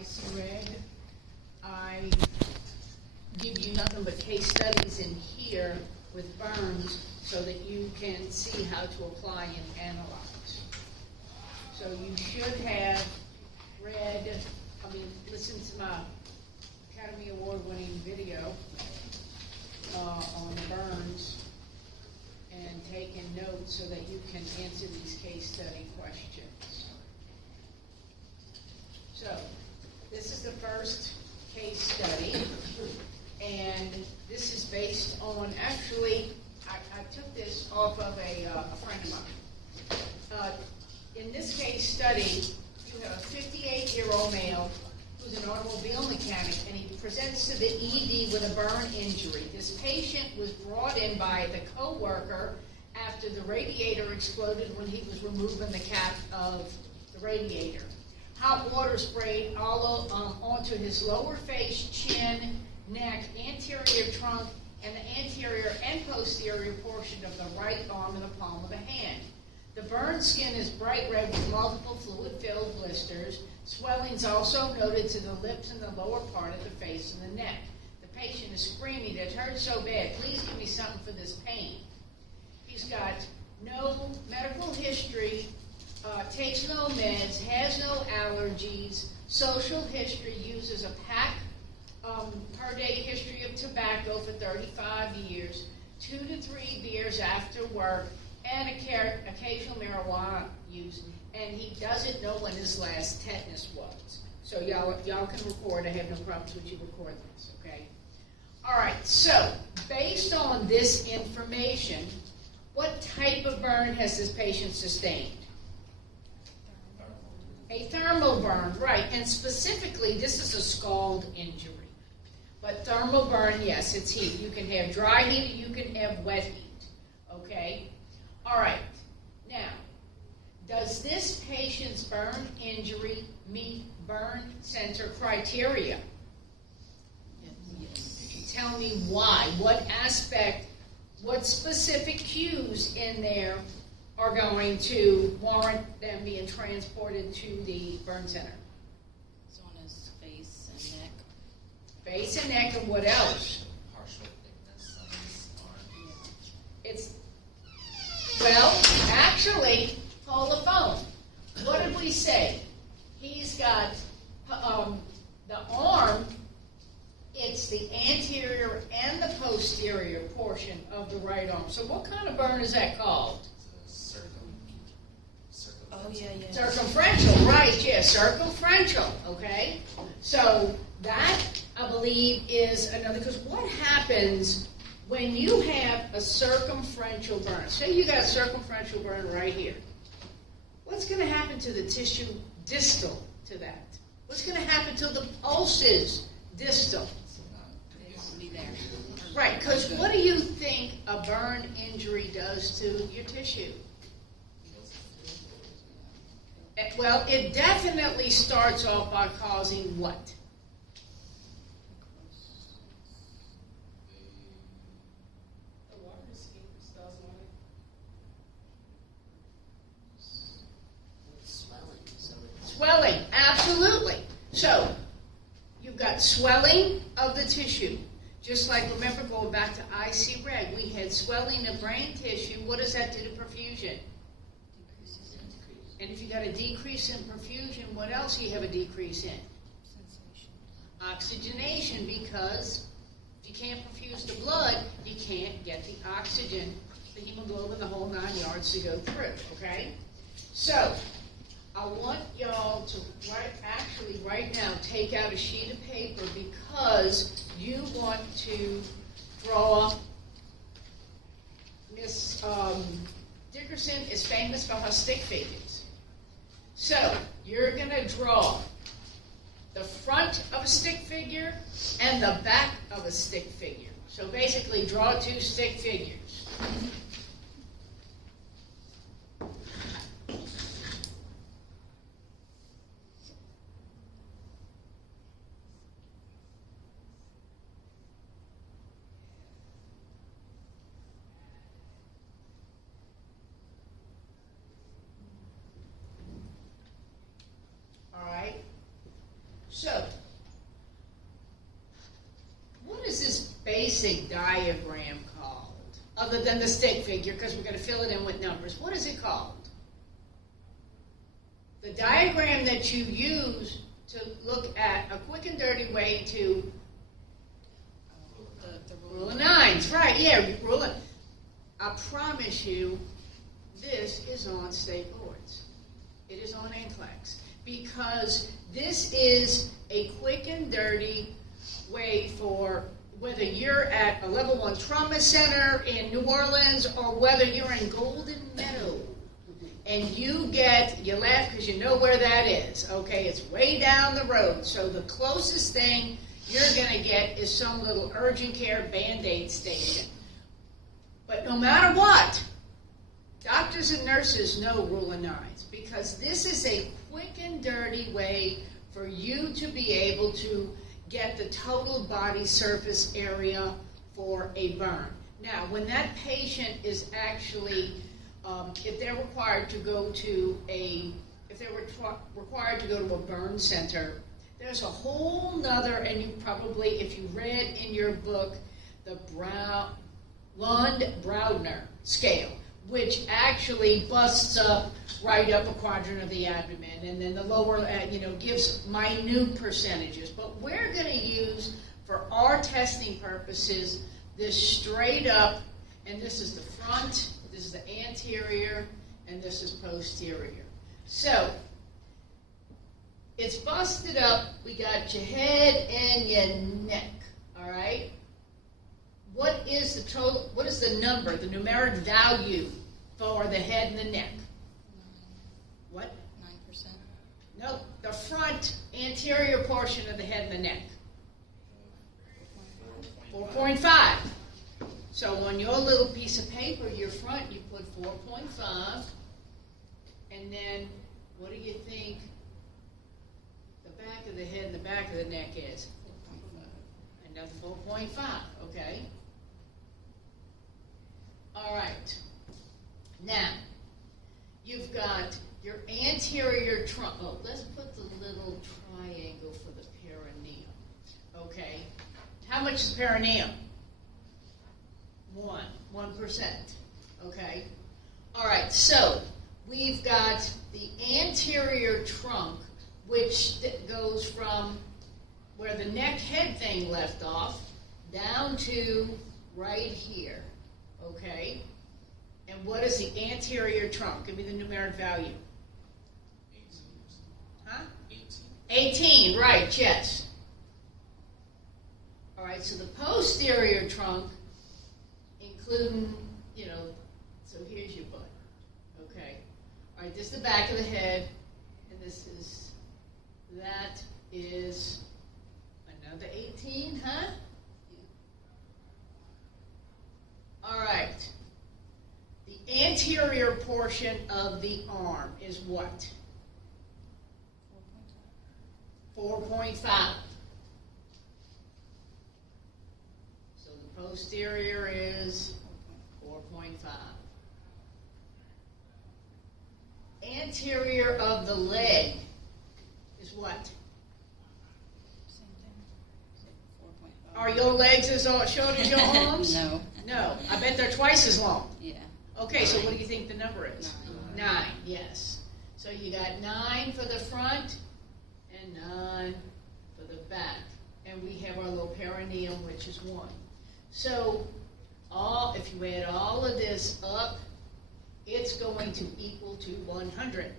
IC-REG. I give you nothing but case studies in here with burns so that you can see how to apply and analyze. So you should have listened to my Academy Award-winning video on burns and taken notes so that you can answer these case study questions. So, this is the first case study, and this is based on, actually, I took this off of a friend of mine. In this case study, you have a 58-year-old male who's an automobile mechanic, and he presents to the ED with a burn injury. This patient was brought in by the co-worker after the radiator exploded when he was removing the cap of the radiator. Hot water sprayed all onto his lower face, chin, neck, anterior trunk, and the anterior and posterior portion of the right arm and the palm of the hand. The burned skin is bright red with multiple fluid-filled blisters. Swelling's also noted to the lips and the lower part of the face and the neck. The patient is screaming, "It hurts so bad. Please give me something for this pain." He's got no medical history, takes no meds, has no allergies, social history, uses a pack per day history of tobacco for 35 years, 2 to 3 beers after work, and occasional marijuana use, and he doesn't know when his last tetanus was. So y'all can record. I have no problems with you record this, okay? All right, so based on this information, what type of burn has this patient sustained? A thermal burn, right, and specifically, this is a scald injury. But thermal burn, yes, it's heat. You can have dry heat, you can have wet heat, okay? All right, now, does this patient's burn injury meet burn center criteria? Yes. Tell me why. What aspect, what specific cues in there are going to warrant them being transported to the burn center? It's on his face and neck. Face and neck, and what else? Partial thickness on his arm. It's, well, actually, hold the phone. What did we say? He's got the arm, it's the anterior and the posterior portion of the right arm. So what kind of burn is that called? It's a Oh, yeah. Circumferential, right, yeah, circumferential, okay? So that, I believe, is another, because what happens when you have a circumferential burn? Say you got a circumferential burn right here. What's going to happen to the tissue distal to that? What's going to happen to the pulses distal? They won't be there. Right, because what do you think a burn injury does to your tissue? Well, it definitely starts off by causing what? Swelling, absolutely. So, you've got swelling of the tissue. Just like, remember, going back to IC-REG, we had swelling of brain tissue. What does that do to perfusion? And if you got a decrease in perfusion, what else do you have a decrease in? Oxygenation, because if you can't perfuse the blood, you can't get the oxygen, the hemoglobin, the whole 9 yards to go through, okay? So, I want y'all to right now, take out a sheet of paper because you want to draw. Miss Dickerson is famous for her stick figures. So, you're going to draw the front of a stick figure and the back of a stick figure. So basically, draw 2 stick figures. So, what is this basic diagram called? Other than the stick figure, because we're going to fill it in with numbers. What is it called? The diagram that you use to look at a quick and dirty way to The rule of nines. Right, yeah, rule of. I promise you, this is on state boards. It is on NCLEX. Because this is a quick and dirty way for whether you're at a level 1 trauma center in New Orleans or whether you're in Golden Meadow. And you laugh because you know where that is. Okay, it's way down the road. So the closest thing you're going to get is some little urgent care Band-Aid station. But no matter what, doctors and nurses know rule of nines because this is a quick and dirty way for you to be able to get the total body surface area for a burn. Now, when that patient is actually, if they're required to go to a burn center, there's a whole nother, and you probably, if you read in your book, the Lund-Braudner scale, which actually busts up right up a quadrant of the abdomen, and then the lower, gives minute percentages. But we're going to use, for our testing purposes, this straight up, and this is the front, this is the anterior, and this is posterior. So, it's busted up. We got your head and your neck, all right? What is the total, what is the number, the numeric value for the head and the neck? What? 9%. No, the front anterior portion of the head and the neck. 4.5. So on your little piece of paper, your front, you put 4.5. And then, what do you think the back of the head and the back of the neck is? 4.5. Another 4.5, okay? All right. Now, you've got your anterior trunk. Oh, let's put the little triangle for the perineum. Okay. How much is perineum? 1%. Okay. All right. So we've got the anterior trunk, which goes from where the neck head thing left off down to right here. Okay. And what is the anterior trunk? Give me the numeric value. 18. Huh? 18. 18, right, yes. All right, so the posterior trunk, including, so here's your butt. Okay. All right, this is the back of the head, and that is another 18, huh? All right. The anterior portion of the arm is what? 4.5. So the posterior is 4.5. Anterior of the leg is what? Same thing. 4.5. Are your legs as short as your arms? No. No. I bet they're twice as long. Yeah. Okay, so what do you think the number is? 9. 9, yes. So you got 9 for the front and 9 for the back. And we have our little perineum, which is 1. So if you add all of this up, it's going to equal to 100.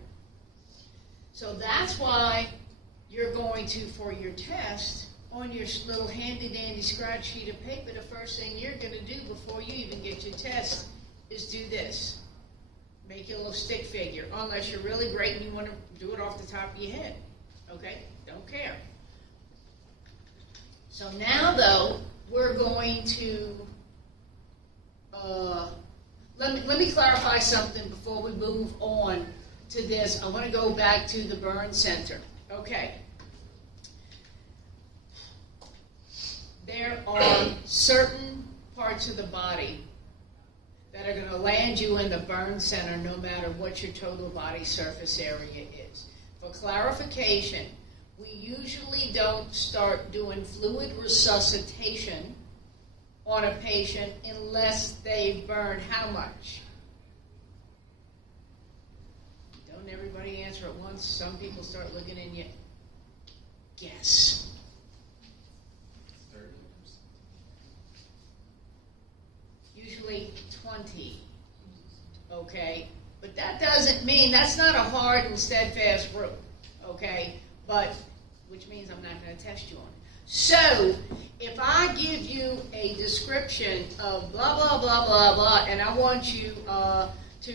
So that's why you're going to, for your test, on your little handy-dandy scratch sheet of paper, the first thing you're going to do before you even get your test is do this. Make your little stick figure, unless you're really great and you want to do it off the top of your head. Okay? Don't care. So now, though, we're going to, let me clarify something before we move on to this. I want to go back to the burn center. Okay. There are certain parts of the body that are going to land you in the burn center no matter what your total body surface area is. For clarification, we usually don't start doing fluid resuscitation on a patient unless they've burned how much? Don't everybody answer at once. Some people start looking in you. Guess. 30%. Usually 20. Okay? But that doesn't mean, that's not a hard and steadfast rule. Okay? But, which means I'm not going to test you on it. So, if I give you a description of blah, blah, blah, blah, blah, and I want you to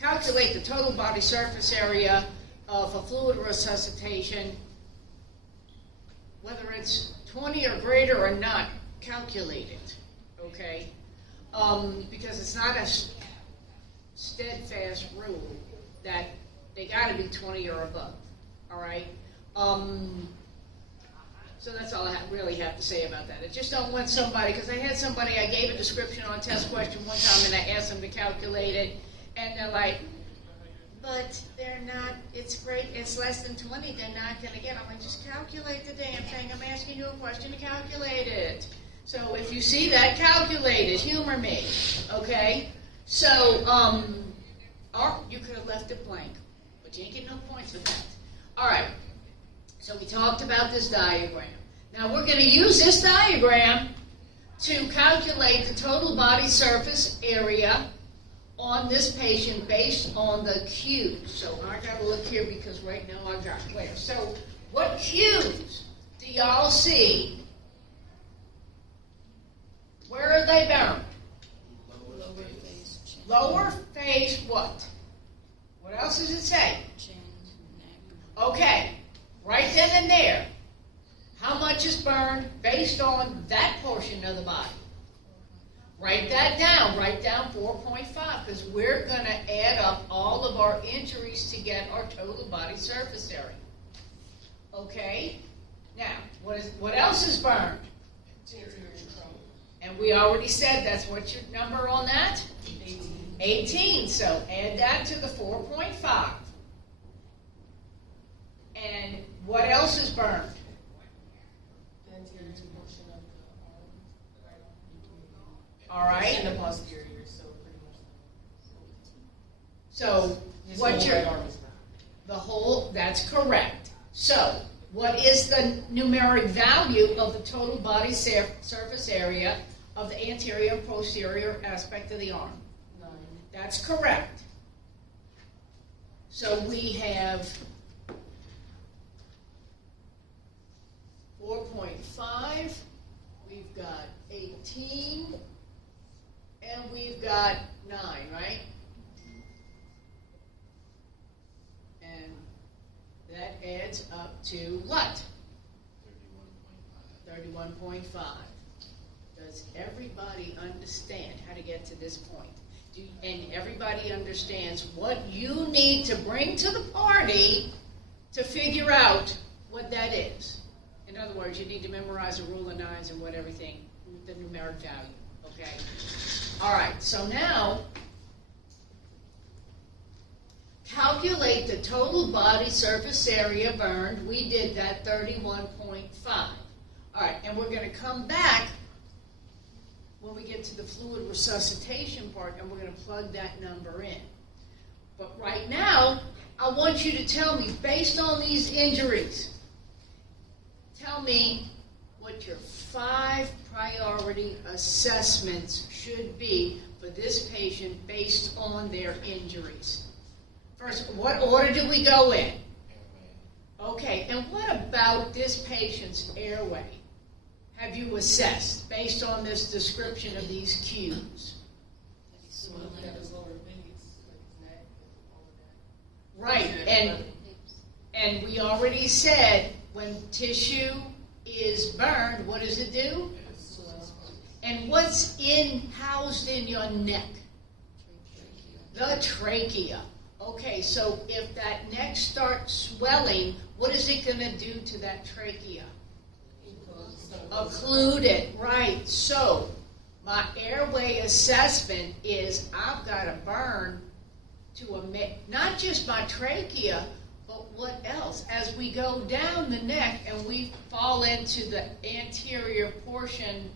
calculate the total body surface area of a fluid resuscitation, whether it's 20 or greater or not, calculate it, okay? Because it's not a steadfast rule that they got to be 20 or above, all right? So that's all I really have to say about that. I just don't want somebody, because I had somebody, I gave a description on a test question one time, and I asked them to calculate it, and they're like, but they're not, it's great, it's less than 20, they're not going to get. I'm like, just calculate the damn thing. I'm asking you a question to calculate it. So if you see that, calculate it. Humor me, okay? So, or you could have left it blank, but you ain't getting no points for that. All right. So we talked about this diagram. Now we're going to use this diagram to calculate the total body surface area on this patient based on the cues. So I got to look here because right now I got clear. So what cues do y'all see? Where are they bound? Lower face, chin. Lower face what? What else does it say? Chin, neck. Okay. Right then and there, how much is burned based on that portion of the body? Write that down. Write down 4.5 because we're going to add up all of our injuries to get our total body surface area. Okay? Now, what else is burned? And we already said that's what's your number on that? 18. So add that to the 4.5. And what else is burned? The anterior portion of the arm. All right. And the posterior, so pretty much. So His what whole your right arm is burned. the whole that's correct. So what is the numeric value of the total body surface area of the anterior and posterior aspect of the arm? 9. That's correct. So we have 4.5, we've got 18, and we've got 9, right? And that adds up to what? 31.5. Does everybody understand how to get to this point? And everybody understands what you need to bring to the party to figure out what that is? In other words, you need to memorize the rule of nines and what everything, the numeric value, okay? All right, so now, calculate the total body surface area burned. We did that 31.5. All right, and we're going to come back when we get to the fluid resuscitation part, and we're going to plug that number in. But right now, I want you to tell me, based on these injuries, tell me what your 5 priority assessments should be for this patient based on their injuries. First, what order do we go in? Okay, and what about this patient's airway? Have you assessed based on this description of these cues? So look at his lower face, like his neck, all of that. Right, and we already said when tissue is burned, what does it do? And what's housed in your neck? The trachea. Okay, so if that neck starts swelling, what is it going to do to that trachea? Occlude it, right. So my airway assessment is I've got to burn to not just my trachea, But what else? As we go down the neck and we fall into the anterior portion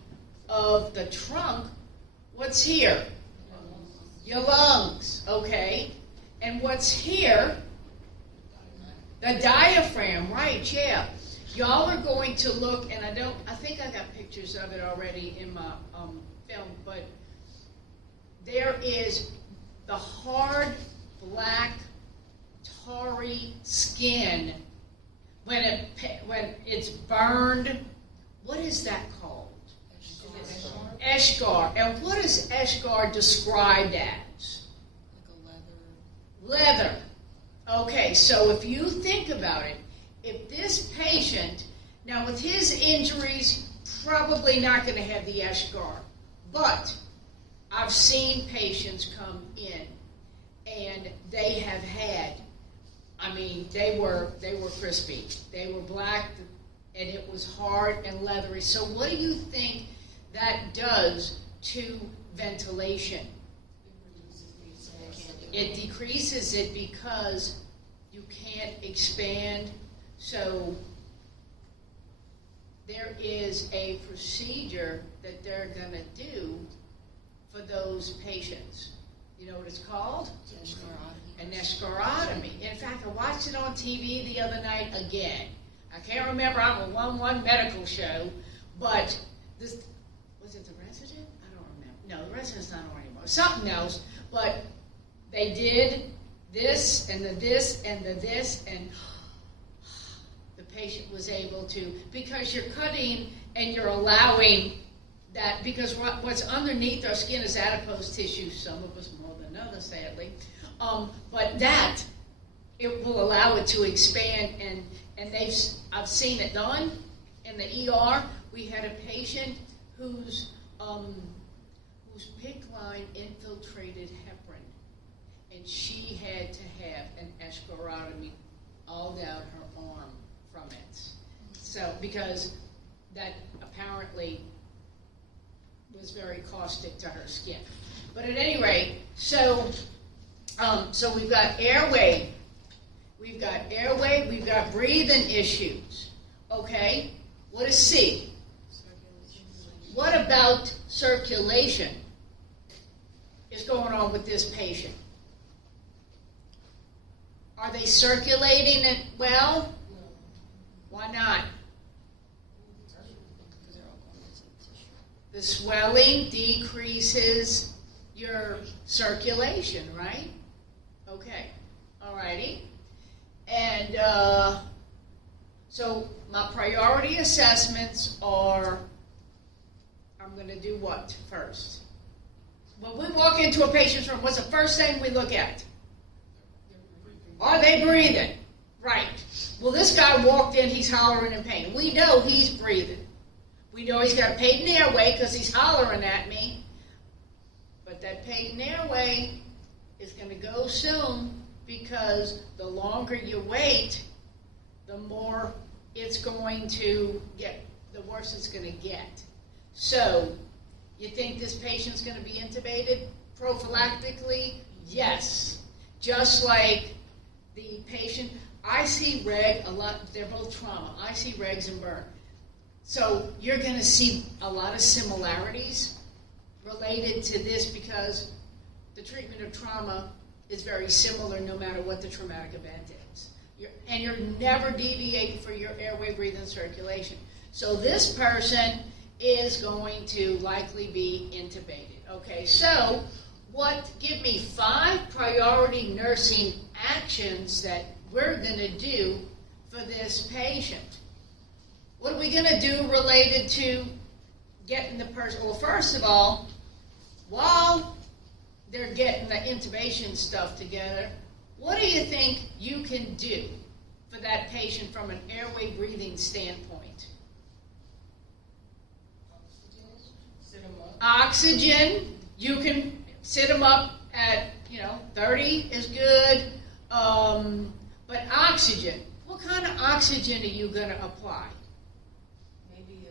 of the trunk, what's here? Your lungs, okay? And what's here? The diaphragm, right, yeah. Y'all are going to look, and I think I got pictures of it already in my film, but there is the hard, black, tarry skin when it's burned. What is that called? Eschar. And what is Eschar described as? Like a leather. Leather. Okay, so if you think about it, if this patient, now with his injuries, probably not going to have the Eschar, but I've seen patients come in and they have had, I mean, they were crispy. They were black and it was hard and leathery. So what do you think that does to ventilation? It decreases it because you can't expand. So there is a procedure that they're going to do for those patients. You know what it's called? An eschorotomy. In fact, I watched it on TV the other night again. I can't remember. I'm on one medical show, but this was it. The Resident? I don't remember. No, the Resident's not on anymore. Something else, but they did this and the this and the this, and the patient was able to, because you're cutting and you're allowing that, because what's underneath our skin is adipose tissue, some of us more than others, sadly, but that, it will allow it to expand, and I've seen it done in the ER. We had a patient whose PICC line infiltrated heparin, and she had to have an eschorotomy all down her arm from it. So, because that apparently was very caustic to her skin. But at any rate, so we've got airway. We've got breathing issues. Okay? What is C? What about circulation is going on with this patient? Are they circulating it well? Why not? The swelling decreases your circulation, right? Okay. Alrighty. And so my priority assessments are, I'm going to do what first? When we walk into a patient's room, what's the first thing we look at? Are they breathing? Right. Well, this guy walked in, he's hollering in pain. We know he's breathing. We know he's got a patent airway because he's hollering at me. But that patent airway is going to go soon, because the longer you wait, the more it's going to get, the worse it's going to get. So, you think this patient's going to be intubated prophylactically? Yes. Just like the patient, I see reg a lot, they're both trauma. I see regs and burn. So you're going to see a lot of similarities related to this, because the treatment of trauma is very similar no matter what the traumatic event is. You're never deviating for your airway, breathing, circulation. So this person is going to likely be intubated. Okay, so give me 5 priority nursing actions that we're going to do for this patient. What are we going to do related to getting the person? Well, first of all, while they're getting the intubation stuff together, what do you think you can do for that patient from an airway breathing standpoint? Sit them up. Oxygen, you can sit them up at, 30 is good. But oxygen, what kind of oxygen are you going to apply? Maybe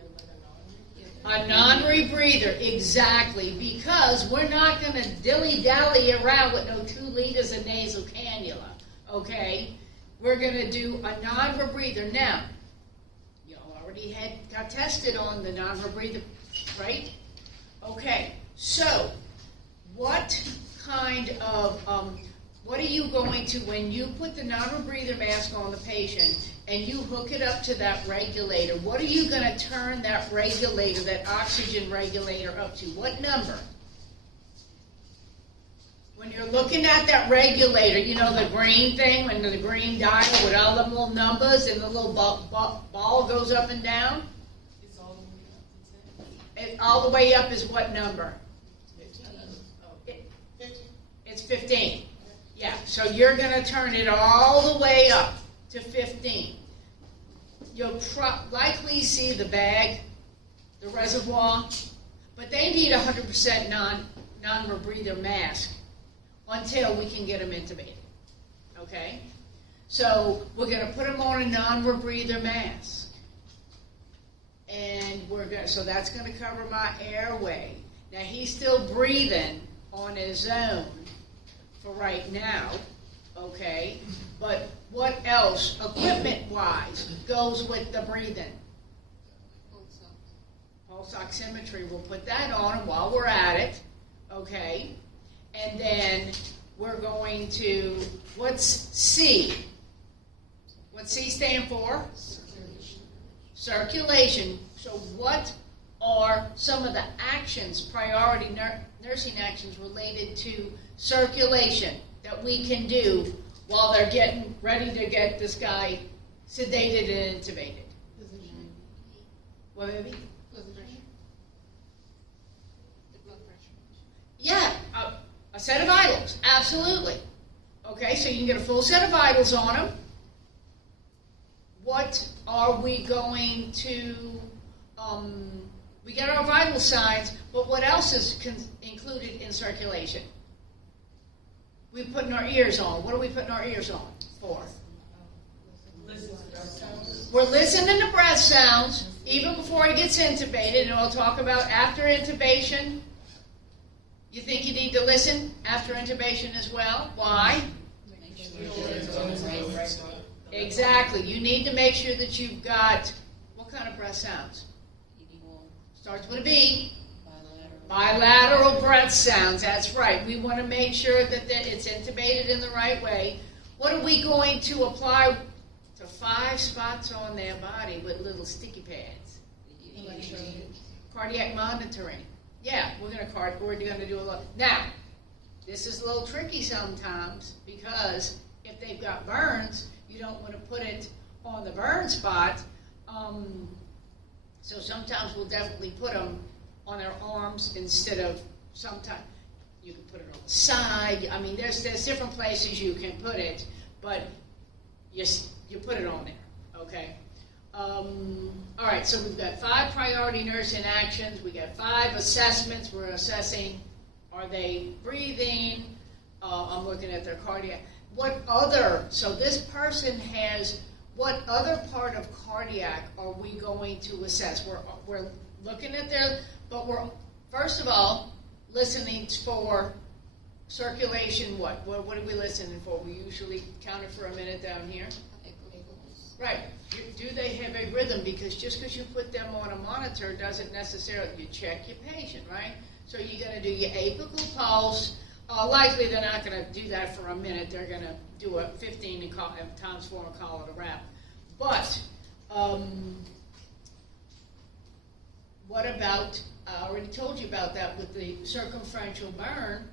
like A non-rebreather, exactly, because we're not going to dilly-dally around with no 2 liters of nasal cannula, okay? we're gonna do a non-rebreather. Now, y'all already got tested on the non-rebreather, right? Okay, so what kind of, what are you going to, when you put the non-rebreather mask on the patient and you hook it up to that regulator, what are you going to turn that regulator, that oxygen regulator up to? What number? When you're looking at that regulator, you know the green thing, when the green dial with all the little numbers and the little ball goes up and down? It's all the way up to 10. And all the way up is what number? 15. It's 15. Yeah, so you're going to turn it all the way up to 15. You'll likely see the bag, the reservoir, but they need 100% non-rebreather mask until we can get them intubated. Okay? So we're going to put them on a non-rebreather mask. And so that's going to cover my airway. Now he's still breathing on his own for right now, okay? But what else, equipment-wise, goes with the breathing? Pulse oximetry, we'll put that on while we're at it, okay? And then we're going to, what's C? What's C stand for? Circulation. So what are some of the actions, priority nursing actions related to circulation that we can do while they're getting ready to get this guy sedated and intubated? What, baby? Yeah, a set of vitals, absolutely. Okay, so you can get a full set of vitals on them. What are we going to, we get our vital signs, but what else is included in circulation? We're putting our ears on. What are we putting our ears on for? Listen to our sounds. We're listening to breath sounds even before he gets intubated, and we'll talk about after intubation. You think you need to listen after intubation as well? Why? Exactly. You need to make sure that you've got, what kind of breath sounds? Starts with a B. Bilateral breath sounds, that's right. We want to make sure that it's intubated in the right way. What are we going to apply to 5 spots on their body with little sticky pads? Cardiac monitoring. Yeah, we're going to do a lot. Now, this is a little tricky sometimes because if they've got burns, you don't want to put it on the burn spot. So sometimes we'll definitely put them on their arms instead of, sometimes you can put it on the side. I mean, there's different places you can put it, but you put it on there, okay? All right, so we've got 5 priority nursing actions. We got 5 assessments. We're assessing, are they breathing? I'm looking at their cardiac. So this person has, what other part of cardiac are we going to assess? We're looking at their, but we're, first of all, listening for circulation. What are we listening for? We usually count it for a minute down here. Right. Do they have a rhythm? Because just because you put them on a monitor doesn't necessarily, you check your patient, right? So you're going to do your apical pulse. Likely they're not going to do that for a minute. They're going to do a 15 times 4 and call it a wrap. But what about, I already told you about that with the circumferential burn.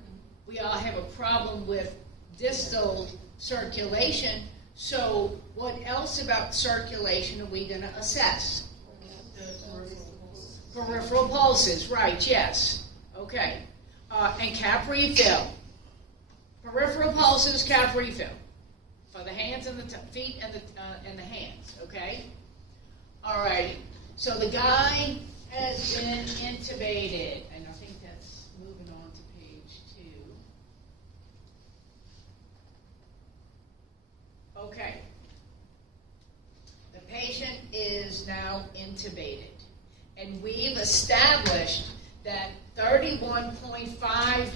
We all have a problem with distal circulation. So what else about circulation are we going to assess? Peripheral pulses, right, yes. Okay. And cap refill. Peripheral pulses, cap refill. For the hands and the feet and the hands, okay? All right. So the guy has been intubated, and I think that's moving on to page 2. Okay. The patient is now intubated, and we've established that 31.5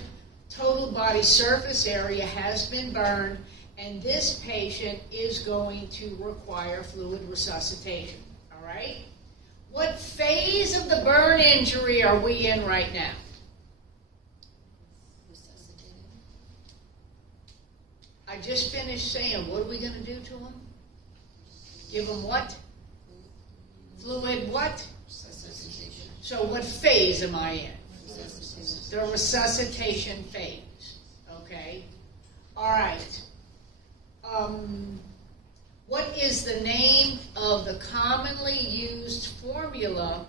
total body surface area has been burned, and this patient is going to require fluid resuscitation, all right? What phase of the burn injury are we in right now? Resuscitated. I just finished saying, what are we going to do to him? Give him what? Fluid what? Resuscitation. So what phase am I in? Resuscitation. The resuscitation phase, okay? All right. What is the name of the commonly used formula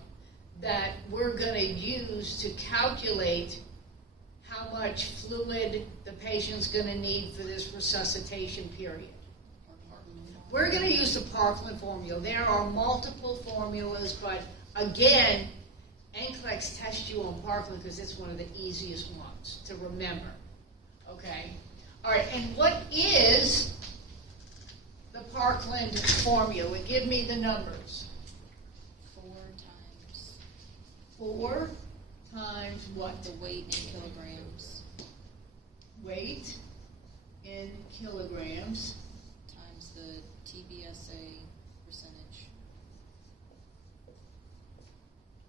that we're going to use to calculate how much fluid the patient's going to need for this resuscitation period? We're going to use the Parkland formula. There are multiple formulas, but again, NCLEX tests you on Parkland because it's one of the easiest ones to remember. Okay? All right, and what is the Parkland formula? Give me the numbers. 4 times what? The weight in kilograms Weight in kilograms. times the TBSA percentage.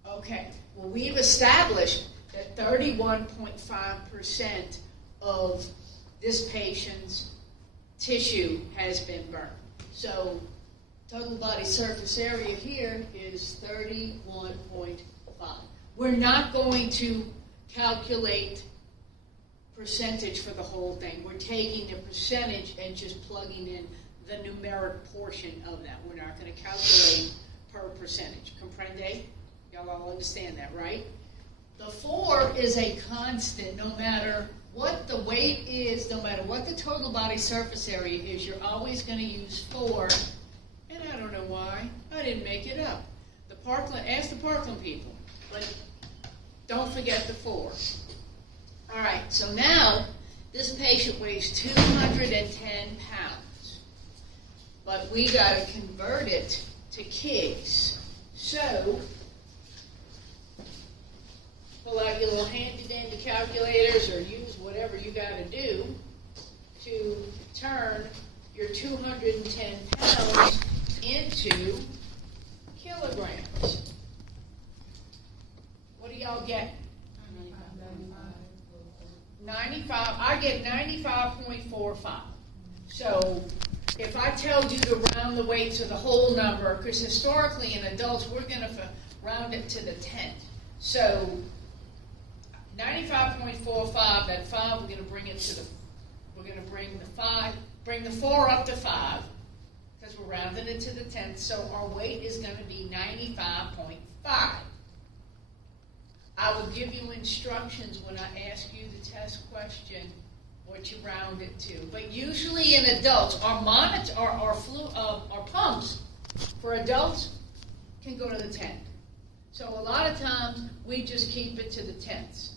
Okay, well, we've established that 31.5% of this patient's tissue has been burned. So total body surface area here is 31.5. We're not going to calculate percentage for the whole thing. We're taking the percentage and just plugging in the numeric portion of that. We're not going to calculate per percentage. Comprende? Y'all all understand that, right? The 4 is a constant. No matter what the weight is, no matter what the total body surface area is, you're always going to use 4. And I don't know why. I didn't make it up. Ask the Parkland people. But don't forget the 4. All right, so now this patient weighs 210 pounds. But we got to convert it to kgs. So pull out your little handy-dandy calculators or use whatever you got to do to turn your 210 pounds into kilograms. What do y'all get? 95. I get 95.45. So if I tell you to round the weight to the whole number, because historically in adults we're going to round it to the 10th. So 95.45, that 5, we're going to bring it to the, we're going to bring the 4 up to 5, because we're rounding it to the 10th, so our weight is going to be 95.5. I will give you instructions when I ask you the test question, what you round it to. But usually in adults, our pumps for adults can go to the 10th. So a lot of times, we just keep it to the 10ths.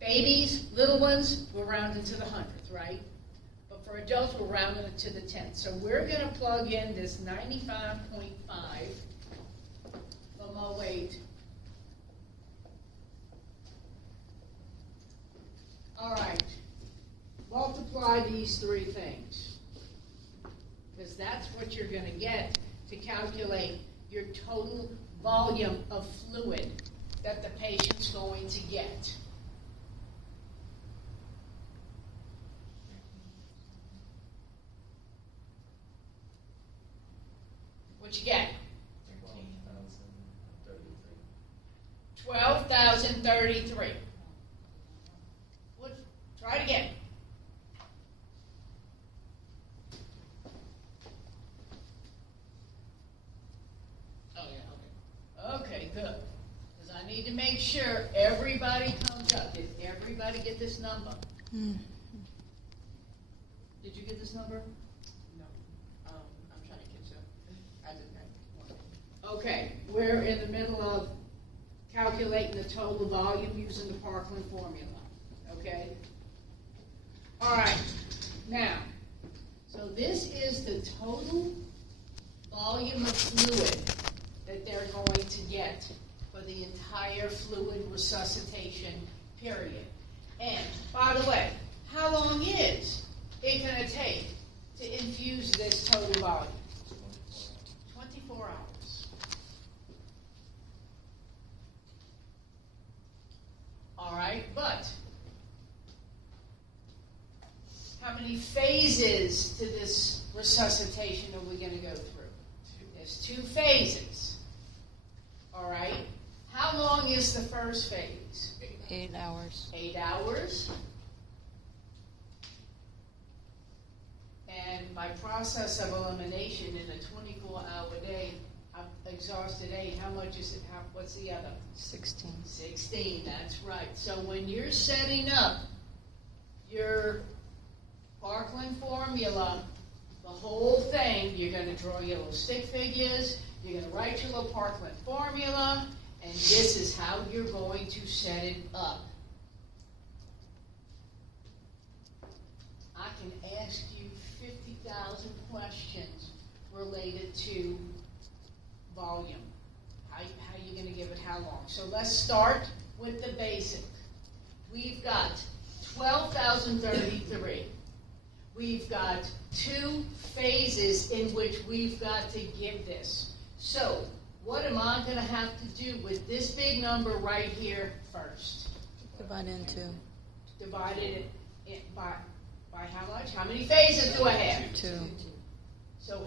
Babies, little ones, we're rounding to the 100th, right? But for adults, we're rounding it to the 10th. So we're going to plug in this 95.5 for my weight. All right. Multiply these 3 things, because that's what you're going to get to calculate your total volume of fluid that the patient's going to get. What you get? 12,033. Try it again. Oh, yeah, okay. Okay, good. Because I need to make sure everybody comes up. Did everybody get this number? Did you get this number? No. I'm trying to catch up. I didn't have one. Okay, we're in the middle of calculating the total volume using the Parkland formula. Okay? All right, now, so this is the total volume of fluid that they're going to get for the entire fluid resuscitation period. And, by the way, how long is it going to take to infuse this total volume? 24 hours. All right, but how many phases to this resuscitation are we going to go through? There's 2 phases. All right. How long is the first phase? 8 hours. 8 hours. And by process of elimination in a 24-hour day, I've exhausted 8. How much is it? What's the other? 16. 16, that's right. So when you're setting up your Parkland formula, the whole thing, you're going to draw your little stick figures, you're going to write your little Parkland formula, and this is how you're going to set it up. I can ask you 50,000 questions related to volume. How you going to give it how long? So let's start with the basic. We've got 12,033. We've got 2 phases in which we've got to give this. So what am I going to have to do with this big number right here first? Divide into Divided it by how much? How many phases do I have? 2. So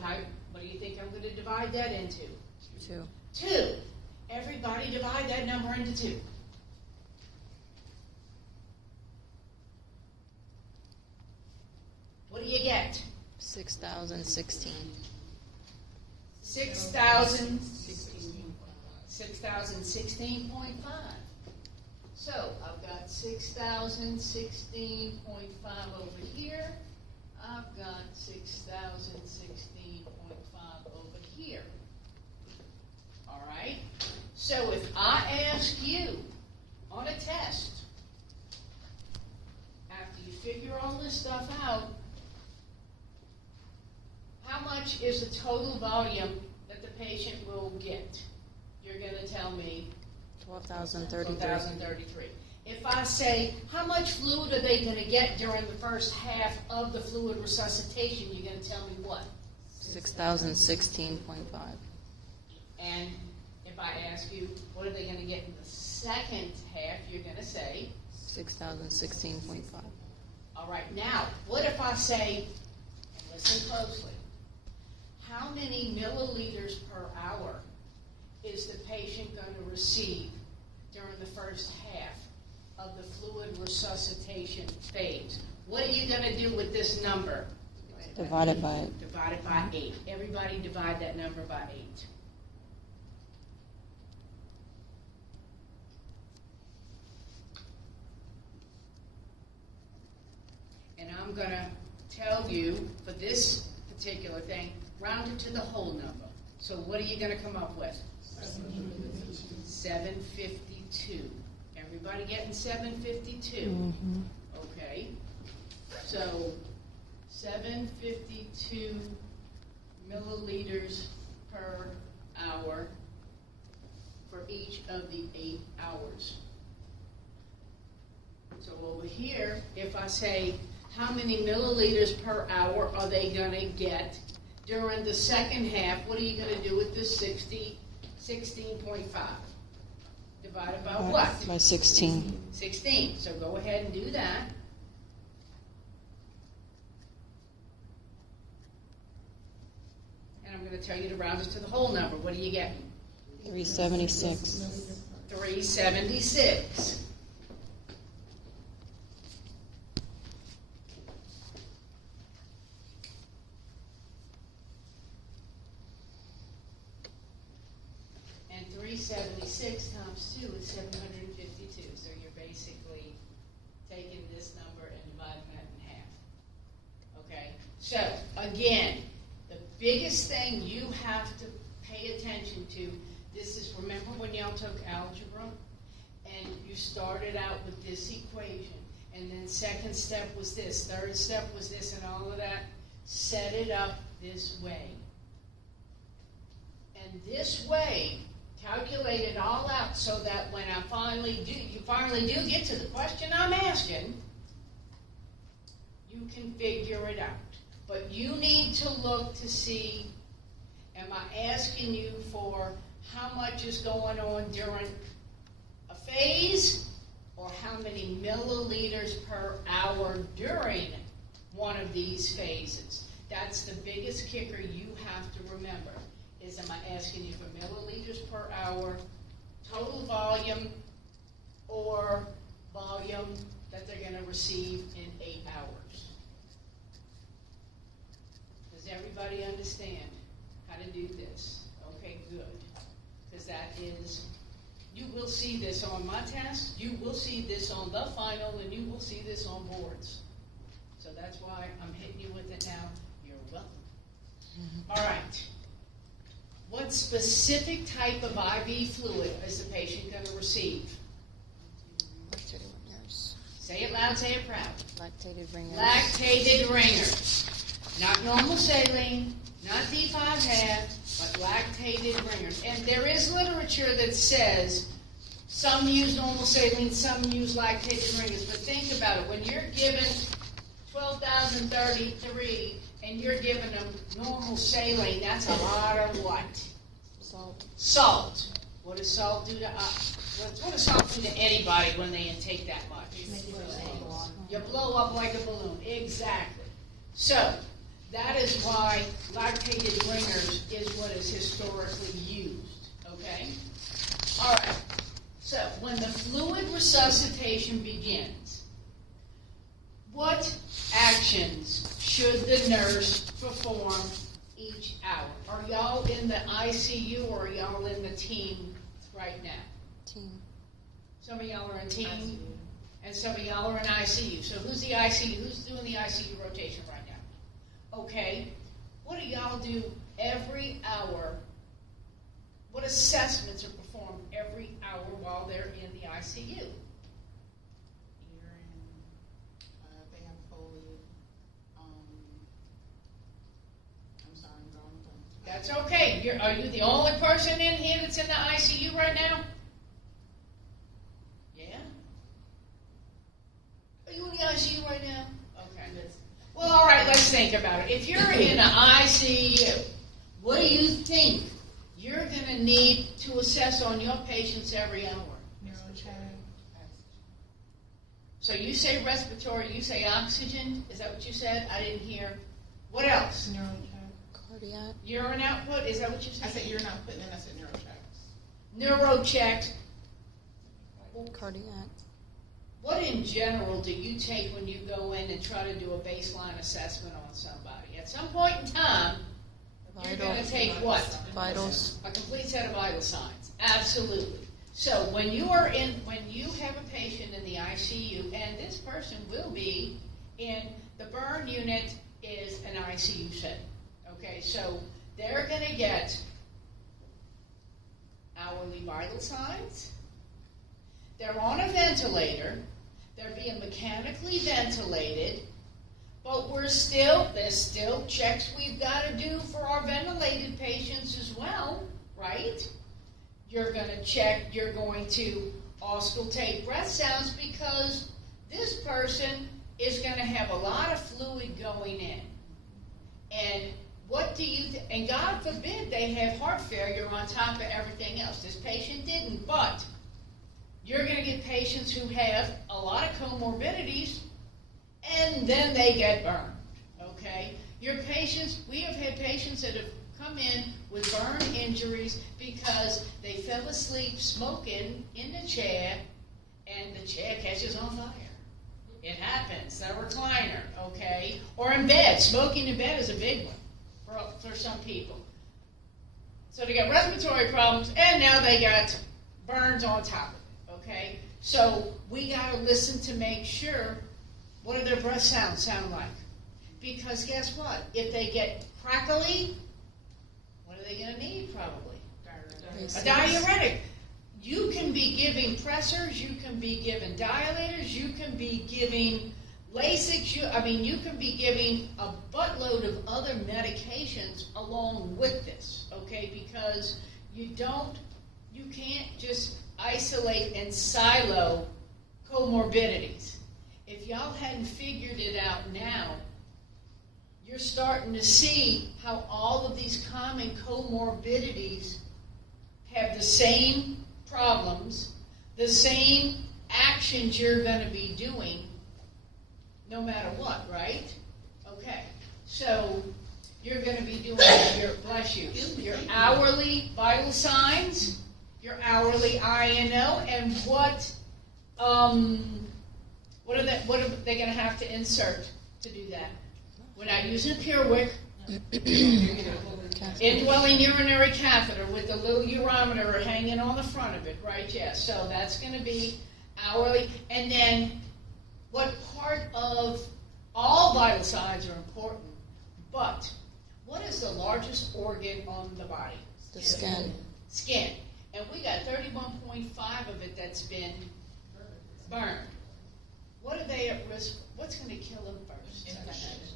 what do you think I'm going to divide that into? 2. 2. Everybody divide that number into 2. What do you get? 6,016. 6,016.5. So I've got 6,016.5 over here. I've got 6,016.5 over here. All right? So if I ask you on a test, after you figure all this stuff out, how much is the total volume that the patient will get? You're going to tell me 12,033. 12,033. If I say, how much fluid are they going to get during the first half of the fluid resuscitation, you're going to tell me what? 6,016.5. And if I ask you, what are they going to get in the second half, you're going to say? 6,016.5. All right, now, what if I say, and listen closely, how many milliliters per hour is the patient going to receive during the first half of the fluid resuscitation phase? What are you going to do with this number? Divide it by 8. Divide it by 8. Everybody divide that number by 8. And I'm going to tell you, for this particular thing, round it to the whole number. So what are you going to come up with? 752. Everybody getting 752? Mm-hmm. Okay. So 752 milliliters per hour for each of the 8 hours. So over here, if I say, how many milliliters per hour are they going to get during the second half, what are you going to do with this 16.5? Divided by what? By 16. 16. So go ahead and do that. And I'm going to tell you to round it to the whole number. What do you get? 376. 376. And 376 times 2 is 752. So you're basically taking this number and dividing that in half. Okay? So, again, the biggest thing you have to pay attention to, this is, remember when y'all took algebra? And you started out with this equation. And then second step was this. Third step was this and all of that. Set it up this way. And this way, calculate it all out so that when you finally do get to the question I'm asking, you can figure it out. But you need to look to see, am I asking you for how much is going on during a phase, or how many milliliters per hour during one of these phases? That's the biggest kicker you have to remember, is am I asking you for milliliters per hour, total volume, or volume that they're going to receive in 8 hours? Does everybody understand how to do this? Okay, good. Because that is, you will see this on my test, you will see this on the final, and you will see this on boards. So that's why I'm hitting you with it now. You're welcome. All right. What specific type of IV fluid is the patient going to receive? Lactated ringers. Say it loud, say it proud. Lactated ringers. Lactated ringers. Not normal saline, not D5 half, but lactated ringers. And there is literature that says some use normal saline, some use lactated ringers. But think about it. When you're given 12,033 and you're giving them normal saline, that's a lot of what? Salt. Salt. What does salt do to us? What does salt do to anybody when they intake that much? You blow up like a balloon. Exactly. So, that is why lactated ringers is what is historically used. Okay? All right. So, when the fluid resuscitation begins, what actions should the nurse perform each hour? Are y'all in the ICU or are y'all in the team right now? Team. Some of y'all are in team, and some of y'all are in ICU. So who's the ICU? Who's doing the ICU rotation right now? Okay. What do y'all do every hour? What assessments are performed every hour while they're in the ICU? Urine, they have Foley. I'm sorry, I'm drawing a blank. That's okay. Are you the only person in here that's in the ICU right now? Yeah? Are you in the ICU right now? Okay. Yes. Well, all right, let's think about it. If you're in an ICU, what do you think you're going to need to assess on your patients every hour? Neurocheck. So you say respiratory, you say oxygen. Is that what you said? I didn't hear. What else? Neurocheck. Cardiac. Urine output. Is that what you I said? said urine output, and then I said neurochecks. Neurocheck. Cardiac. What in general do you take when you go in and try to do a baseline assessment on somebody? At some point in time, you're going to take what? Vitals. A complete set of vital signs. Absolutely. So when you have a patient in the ICU, and this person will be in the burn unit is an ICU setting. Okay, so they're going to get hourly vital signs. They're on a ventilator. They're being mechanically ventilated. But there's still checks we've got to do for our ventilated patients as well, right? You're going to auscultate breath sounds because this person is going to have a lot of fluid going in. And and God forbid they have heart failure on top of everything else. This patient didn't, but you're going to get patients who have a lot of comorbidities and then they get burned, okay? We have had patients that have come in with burn injuries because they fell asleep smoking in the chair and the chair catches on fire. It happens. The recliner, okay? Or in bed. Smoking in bed is a big one for some people. So they got respiratory problems and now they got burns on top of it, okay? So we got to listen to make sure what do their breath sound like. Because guess what? If they get crackly, what are they going to need probably? A diuretic. You can be giving pressors, you can be giving dilators, you can be giving Lasix, you can be giving a buttload of other medications along with this, okay? Because you can't just isolate and silo comorbidities. If y'all hadn't figured it out now, you're starting to see how all of these common comorbidities have the same problems, the same actions you're going to be doing, no matter what, right? Okay, so you're going to be doing your, bless you, your hourly vital signs, your hourly INO, and what are they going to have to insert to do that? We're not using a PureWick. Indwelling urinary catheter with a little urometer hanging on the front of it, right? Yes. So that's going to be hourly. And then what part of all vital signs are important, but what is the largest organ on the body? The skin. Skin. And we got 31.5 of it that's been burned. What are they at risk? What's going to kill them first?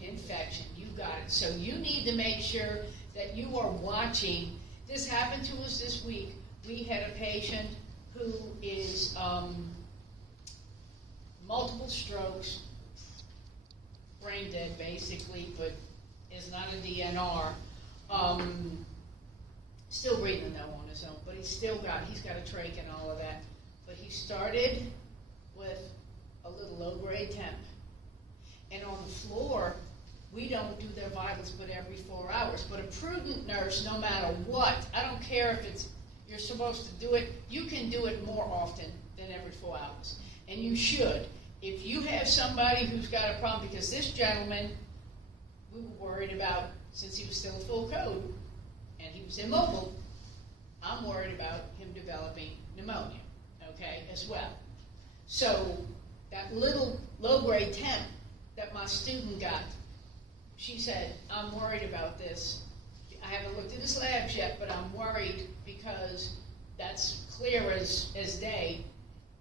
Infection. You got it. So you need to make sure that you are watching. This happened to us this week. We had a patient who is multiple strokes, brain dead basically, but is not a DNR. Still breathing though on his own, but he's got a trach and all of that. But he started with a little low-grade temp. And on the floor, we don't do their vitals but every 4 hours. But a prudent nurse, no matter what, I don't care if it's you're supposed to do it, you can do it more often than every 4 hours. And you should. If you have somebody who's got a problem, because this gentleman, we were worried about, since he was still full code, and he was immobile, I'm worried about him developing pneumonia, okay, as well. So that little low-grade temp that my student got, she said, I'm worried about this. I haven't looked at his labs yet, but I'm worried because that's clear as day,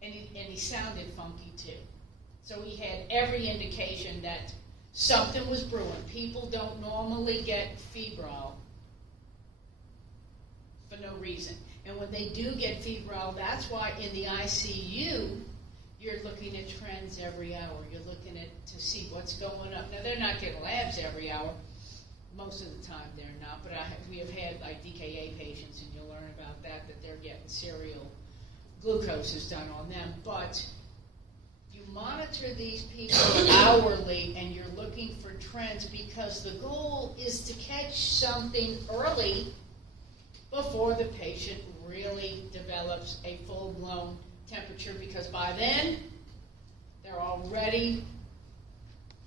and he sounded funky too. So he had every indication that something was brewing. People don't normally get febrile for no reason. And when they do get febrile, that's why in the ICU, you're looking at trends every hour. You're looking at to see what's going up. Now, they're not getting labs every hour. Most of the time, they're not. But we have had like DKA patients, and you'll learn about that they're getting serial glucose is done on them. But you monitor these people hourly, and you're looking for trends because the goal is to catch something early before the patient really develops a full-blown temperature, because by then they're already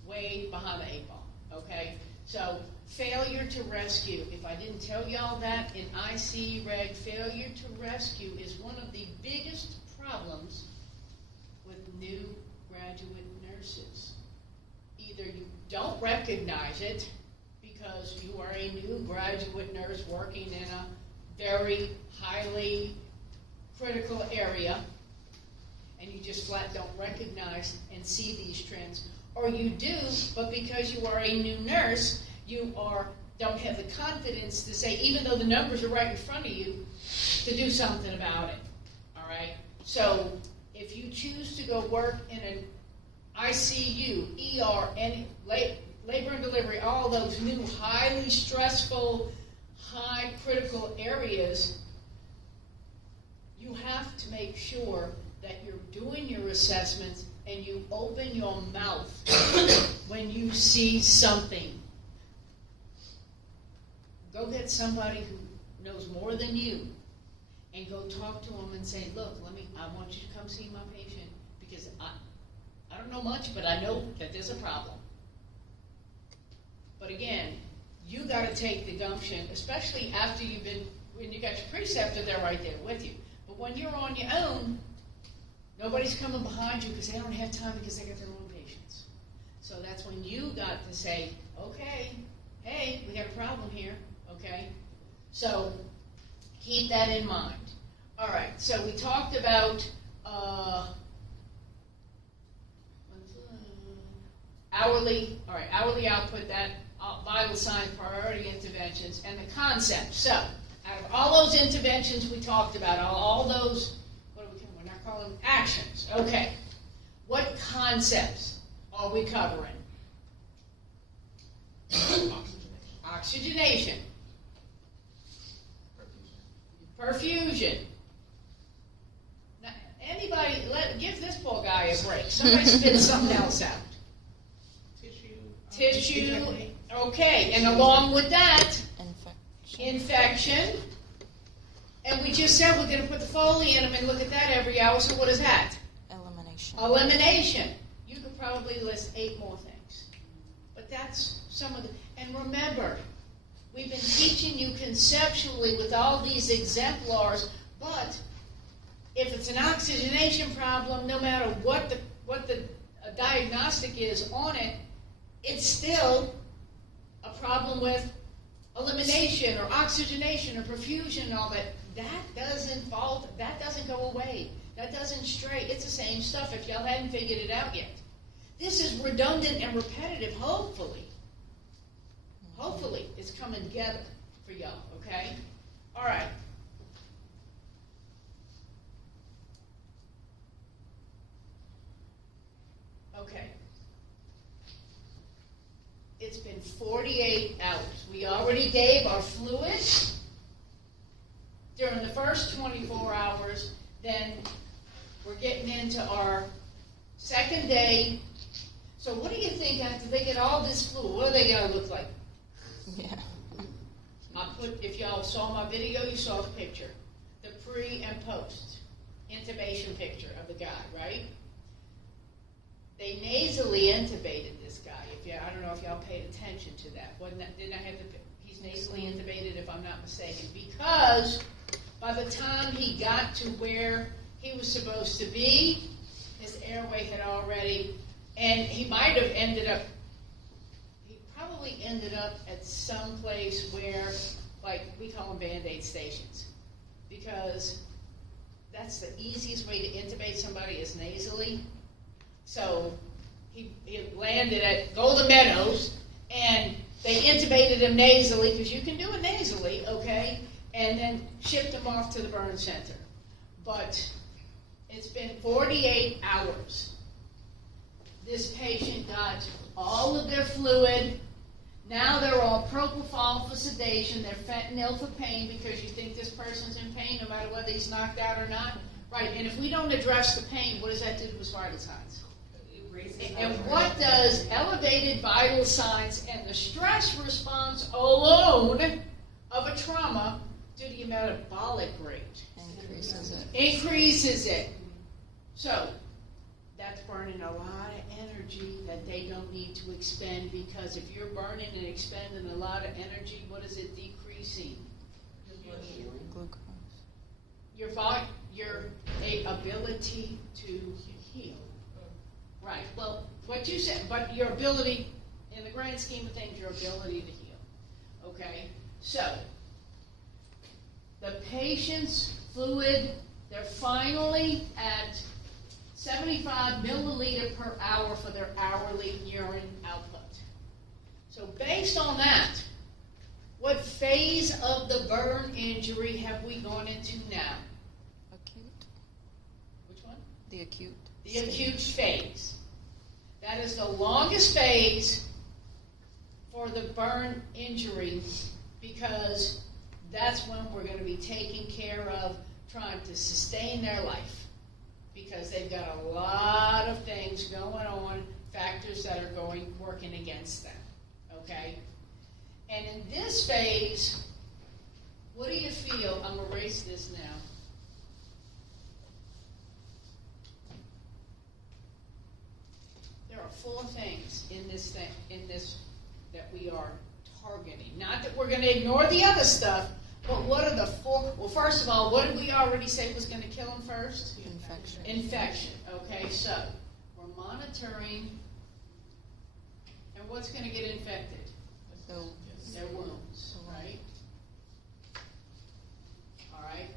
way behind the 8 ball, okay? So failure to rescue, if I didn't tell y'all that in IC Reg, failure to rescue is one of the biggest problems with new graduate nurses. Either you don't recognize it because you are a new graduate nurse working in a very highly critical area, and you just flat don't recognize and see these trends. Or you do, but because you are a new nurse, you don't have the confidence to say, even though the numbers are right in front of you, to do something about it. All right? So if you choose to go work in an ICU, ER, and labor and delivery, all those new highly stressful, high critical areas, you have to make sure that you're doing your assessments and you open your mouth when you see something. Go get somebody who knows more than you and go talk to them and say, look, I want you to come see my patient because I don't know much, but I know that there's a problem. But again, you got to take the gumption, especially after when you got your preceptor there right there with you. But when you're on your own, nobody's coming behind you because they don't have time because they got their own patients. So that's when you got to say, okay, hey, we got a problem here, okay? So keep that in mind. All right, so we talked about hourly output, that vital sign priority interventions, and the concepts. So out of all those interventions we talked about, all those, we're not calling them actions. Okay, what concepts are we covering? give this poor guy a break. Somebody spit something else out. Tissue, okay, and along with that, infection. And we just said we're going to put the Foley in them and look at that every hour, so what is that? Elimination. Elimination. You could probably list 8 more things. But that's some of the, and remember, we've been teaching you conceptually with all these exemplars, but if it's an oxygenation problem, no matter what the diagnostic is on it, it's still a problem with elimination or oxygenation or perfusion and all that. That doesn't go away. That doesn't stray. It's the same stuff if y'all hadn't figured it out yet. This is redundant and repetitive, hopefully. Hopefully it's coming together for y'all, okay? All right. Okay. It's been 48 hours. We already gave our fluid during the first 24 hours. Then we're getting into our second day. So what do you think after they get all this fluid? What are they going to look like? Yeah. If y'all saw my video, you saw the picture. The pre and post intubation picture of the guy, right? They nasally intubated this guy. I don't know if y'all paid attention to that. He's nasally intubated, if I'm not mistaken, because by the time he got to where he was supposed to be, his airway had already, and he probably ended up at some place where, like, we call them Band-Aid stations, because that's the easiest way to intubate somebody is nasally. So he landed at Golden Meadows, and they intubated him nasally, because you can do it nasally, okay, and then shipped him off to the burn center. But it's been 48 hours. This patient got all of their fluid. Now they're all propofol for sedation. They're fentanyl for pain, because you think this person's in pain no matter whether he's knocked out or not. Right, and if we don't address the pain, what does that do to his vital signs? And what does elevated vital signs and the stress response alone of a trauma do to your metabolic rate? Increases it. So that's burning a lot of energy that they don't need to expend, because if you're burning and expending a lot of energy, what is it decreasing? Glucose. Your ability to heal. Right. Well, what you said, but your ability, in the grand scheme of things, your ability to heal. Okay? So, the patient's fluid, they're finally at 75 milliliter per hour for their hourly urine output. So based on that, what phase of the burn injury have we gone into now? Acute. Which one? The acute. The acute phase. That is the longest phase for the burn injury, because that's when we're going to be taking care of trying to sustain their life, because they've got a lot of things going on, factors that are working against them. Okay? And in this phase, what do you feel? I'm going to erase this now. There are 4 things in this that we are targeting. Not that we're going to ignore the other stuff, but what are the 4? Well, first of all, what did we already say was going to kill them first? Infection. Infection. Okay, so we're monitoring, and what's going to get infected? Their wounds, right? All right.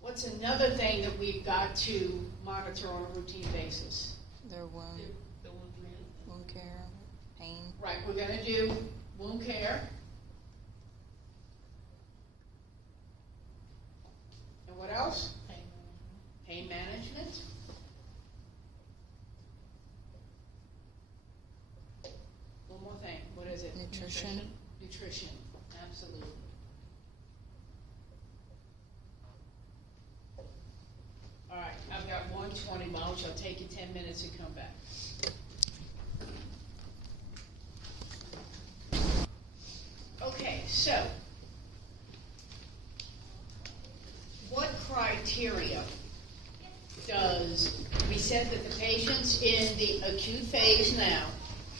What's another thing that we've got to monitor on a routine basis? Their wound care, pain. Right, we're going to do wound care. And what else? Pain management. One more thing. What is it? Nutrition. Nutrition. Absolutely. All right, I've got one 20 miles, it'll take you 10 minutes to come back. Okay, so, what criteria we said that the patient's in the acute phase now,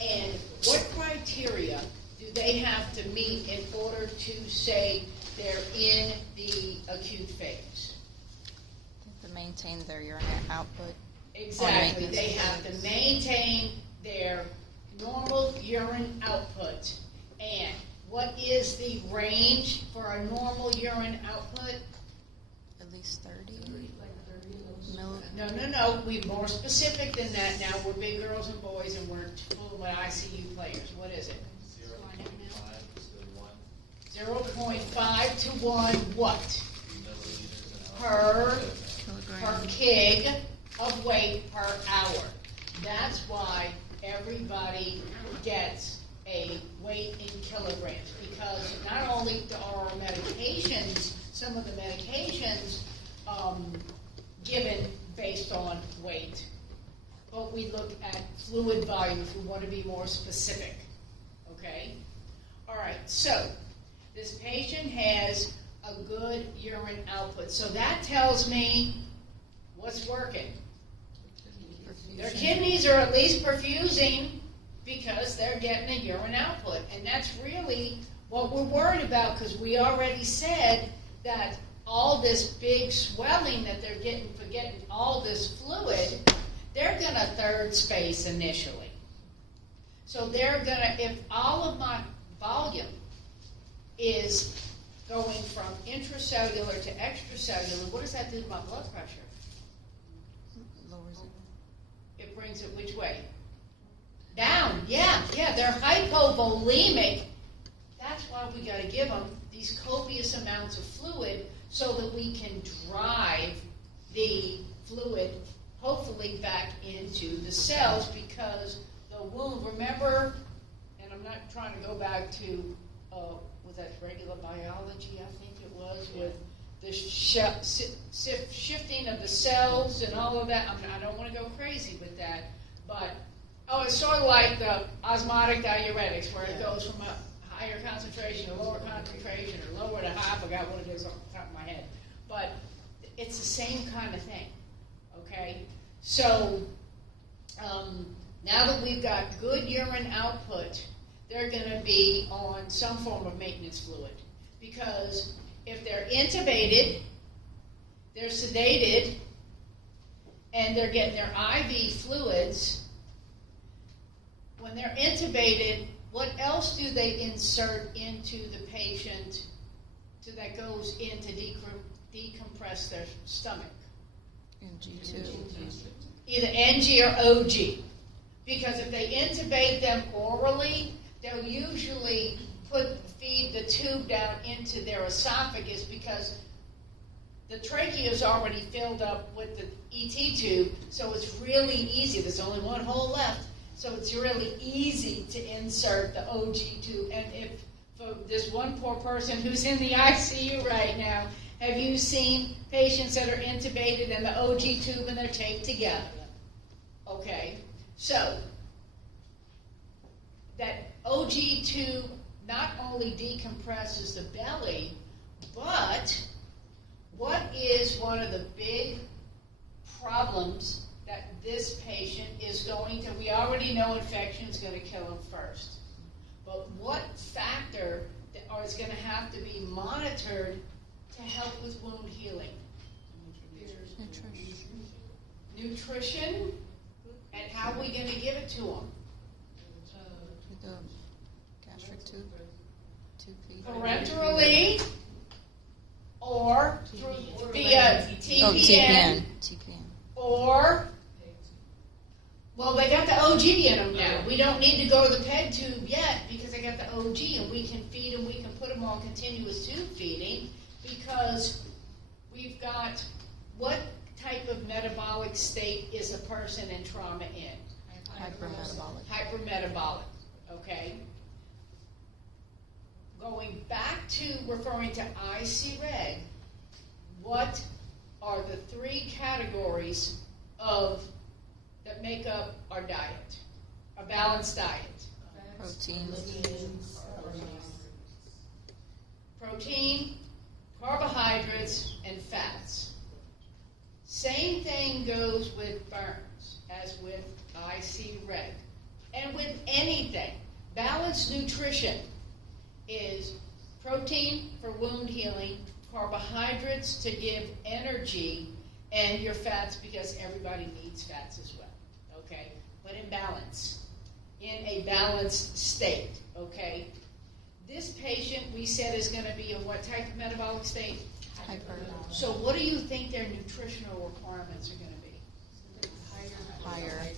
and what criteria do they have to meet in order to say they're in the acute phase? To maintain their urinary output. Exactly, they have to maintain their normal urine output. And what is the range for a normal urine output? At least 30. No, we're more specific than that now. We're big girls and boys and we're full of ICU players. What is it? 0.5 to 1 what? Per kg of weight per hour. That's why everybody gets a weight in kilograms, because not only are our medications, some of the medications given based on weight, but we look at fluid volume if we want to be more specific. Okay? All right, so this patient has a good urine output. So that tells me what's working. Their kidneys are at least perfusing because they're getting a urine output. And that's really what we're worried about, because we already said that all this big swelling that they're getting for getting all this fluid, they're going to third space initially. So they're going to, if all of my volume is going from intracellular to extracellular, what does that do to my blood pressure? Lowers it. It brings it which way? Down. Yeah, they're hypovolemic. That's why we got to give them these copious amounts of fluid so that we can drive the fluid hopefully back into the cells, because the wound, remember, and I'm not trying to go back to, was that regular biology, I think it was, with the shifting of the cells and all of that. I don't want to go crazy with that, but, it's sort of like the osmotic diuretics, where it goes from a higher concentration to lower concentration, or lower to high. I forgot what it is off the top of my head. But it's the same kind of thing, okay? So now that we've got good urine output, they're going to be on some form of maintenance fluid. Because if they're intubated, they're sedated, and they're getting their IV fluids, when they're intubated, what else do they insert into the patient that goes in to decompress their stomach? NG2. Either NG or OG. Because if they intubate them orally, they'll usually feed the tube down into their esophagus, because the trachea is already filled up with the ET tube, so it's really easy. There's only one hole left. So it's really easy to insert the OG tube. And if for this one poor person who's in the ICU right now, have you seen patients that are intubated and the OG tube and they're taped together? Okay, so that OG tube not only decompresses the belly, but what is one of the big problems that this patient is going to, we already know infection is going to kill him first. But what factor is going to have to be monitored to help with wound healing? Nutrition. And how are we going to give it to him? The gastric tube. Tube feed. Parenterally or via TPN. TPN. Or, well, they got the OG in them now. We don't need to go to the PEG tube yet, because they got the OG, and we can feed them, we can put them on continuous tube feeding, because we've got, what type of metabolic state is a person in trauma in? Hypermetabolic. Hypermetabolic, okay? Going back to referring to ICREG, what are the three categories that make up our diet, our balanced diet. Proteins. Protein, carbohydrates, and fats. Same thing goes with burns as with IC reg. And with anything, balanced nutrition is protein for wound healing, carbohydrates to give energy, and your fats because everybody needs fats as well, okay? But in balance, in a balanced state, okay? This patient, we said, is going to be in what type of metabolic state? Hyper. So what do you think their nutritional requirements are going to be? Higher.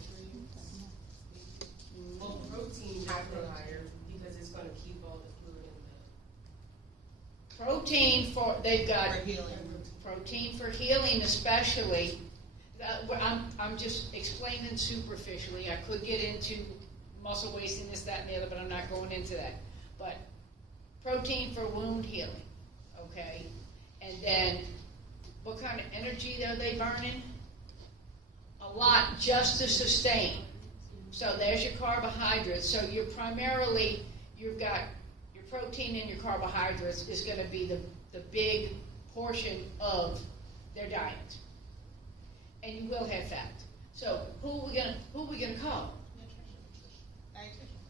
Well, protein definitely higher because it's going to keep all the fluid in Protein for, they've got the protein for healing especially. I'm just explaining superficially. I could get into muscle wasting, this, that, and the other, but I'm not going into that. But protein for wound healing, okay? And then what kind of energy are they burning? A lot just to sustain. So there's your carbohydrates. So you're primarily, you've got your protein and your carbohydrates is going to be the big portion of their diet. And you will have fat. So who are we gonna call?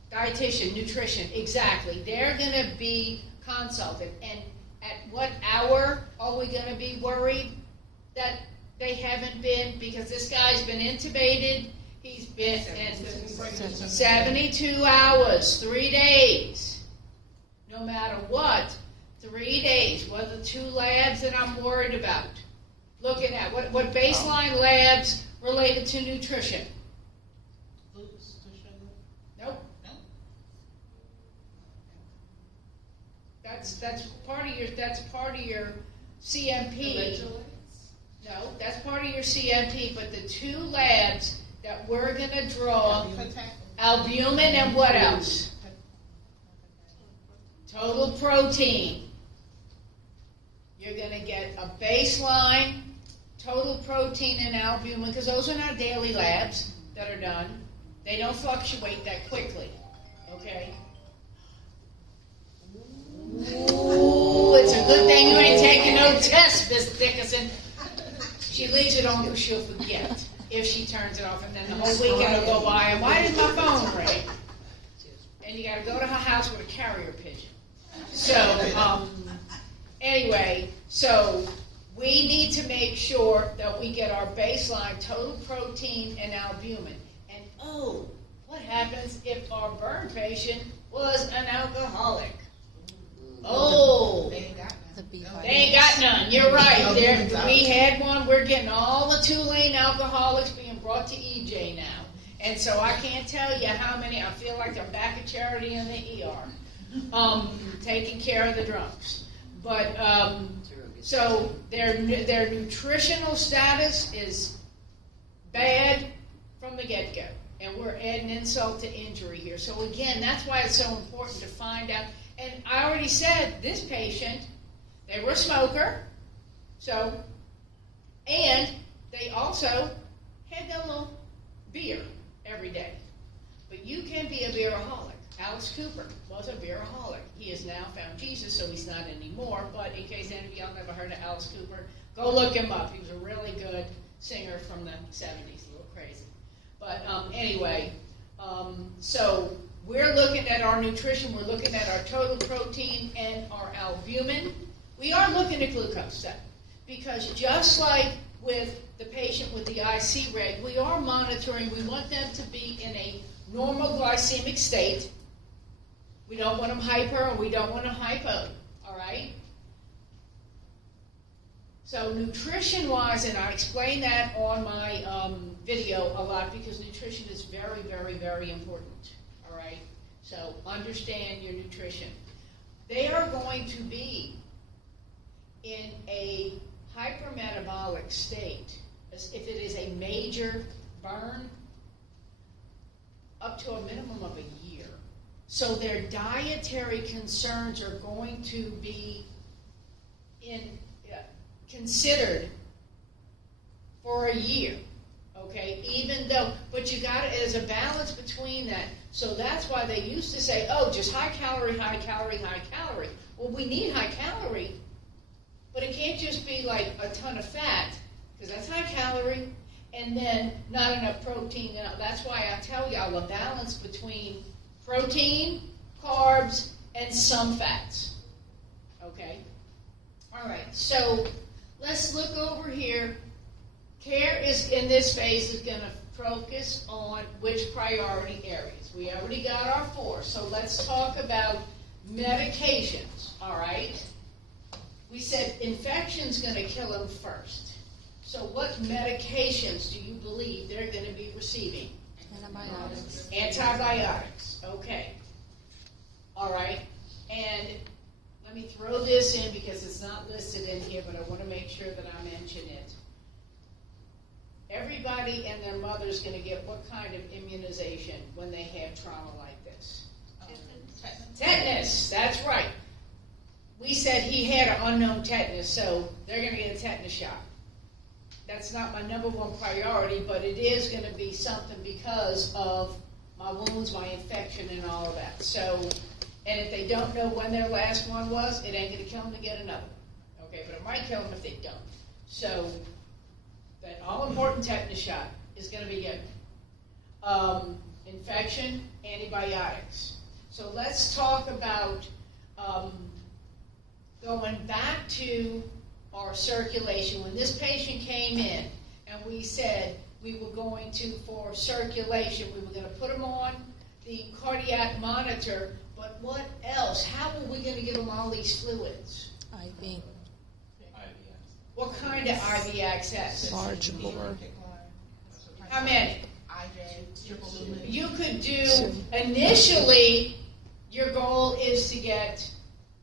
Dietitian, nutrition, exactly. They're going to be consulted. And at what hour are we going to be worried that they haven't been? Because this guy's been intubated. He's been in 72 hours, 3 days. No matter what, 3 days. What are the 2 labs that I'm worried about? Looking at what baseline labs related to nutrition? Nope. That's part of your CMP. No, that's part of your CMP. But the 2 labs that we're going to draw, albumin and what else? Total protein. You're going to get a baseline total protein and albumin because those are not daily labs that are done. They don't fluctuate that quickly. Okay? Ooh, it's a good thing you ain't taking no test, Miss Dickinson. She leaves it on because she'll forget if she turns it off, and then the whole weekend will go by, and why did my phone ring? And you got to go to her house with a carrier pigeon. So, anyway, so we need to make sure that we get our baseline total protein and albumin. And oh, what happens if our burn patient was an alcoholic? Oh, The B they vitamins. ain't got none. You're right. We had one. We're getting all the Tulane alcoholics being brought to EJ now. And so I can't tell you how many. I feel like I'm back at Charity in the ER, taking care of the drunks. But so their nutritional status is bad from the get-go. And we're adding insult to injury here. So again, that's why it's so important to find out. And I already said this patient, they were a smoker, and they also had their little beer every day. But you can be a beeraholic. Alex Cooper was a beeraholic. He has now found Jesus, so he's not anymore. But in case any of y'all never heard of Alex Cooper, go look him up. He was a really good singer from the 70s, a little crazy. But anyway, so we're looking at our nutrition. We're looking at our total protein and our albumin. We are looking at glucose, though, because just like with the patient with the IC reg, we are monitoring. We want them to be in a normal glycemic state. We don't want them hyper, and we don't want them hypo, all right? So nutrition-wise, and I explain that on my video a lot because nutrition is very, very, very important, all right? So understand your nutrition. They are going to be in a hypermetabolic state, if it is a major burn, up to a minimum of a year. So their dietary concerns are going to be considered for a year, okay? okay, even though, but you got it as a balance between that. So that's why they used to say, oh, just high calorie, high calorie, high calorie. Well, we need high calorie, but it can't just be like a ton of fat, because that's high calorie, and then not enough protein. That's why I tell y'all a balance between protein, carbs, and some fats. Okay? All right, so let's look over here. CARE is, in this phase, is going to focus on which priority areas. We already got our 4, so let's talk about medications, all right? We said infection's going to kill them first. So what medications do you believe they're going to be receiving? Antibiotics. Antibiotics, okay. All right, and let me throw this in because it's not listed in here, but I want to make sure that I mention it. Everybody and their mother's going to get what kind of immunization when they have trauma like this? Tetanus, that's right. We said he had an unknown tetanus, so they're going to get a tetanus shot. That's not my number 1 priority, but it is going to be something because of my wounds, my infection, and all of that. So, and if they don't know when their last one was, it ain't going to kill them to get another one. Okay, but it might kill them if they don't. So, that all-important tetanus shot is going to be given. Infection, antibiotics. So let's talk about going back to our circulation. When this patient came in and we said we were going to, for circulation, we were going to put him on the cardiac monitor, but what else? How were we going to give him all these fluids? IV. What kind of IV access? Large bore. How many? IJ, triple lumen. You could do, initially, your goal is to get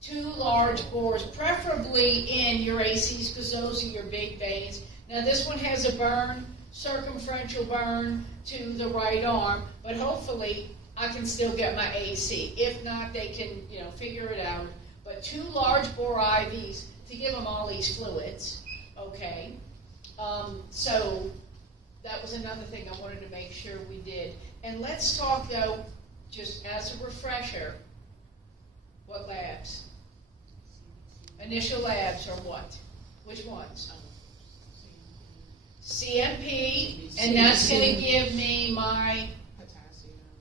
2 large bores, preferably in your ACs, because those are your big veins. Now this one has a burn, circumferential burn to the right arm, but hopefully I can still get my AC. If not, they can, figure it out. But 2 large bore IVs to give them all these fluids, okay? So that was another thing I wanted to make sure we did. And let's talk, though, just as a refresher, what labs? Initial labs are what? Which ones? CMP, and that's going to give me my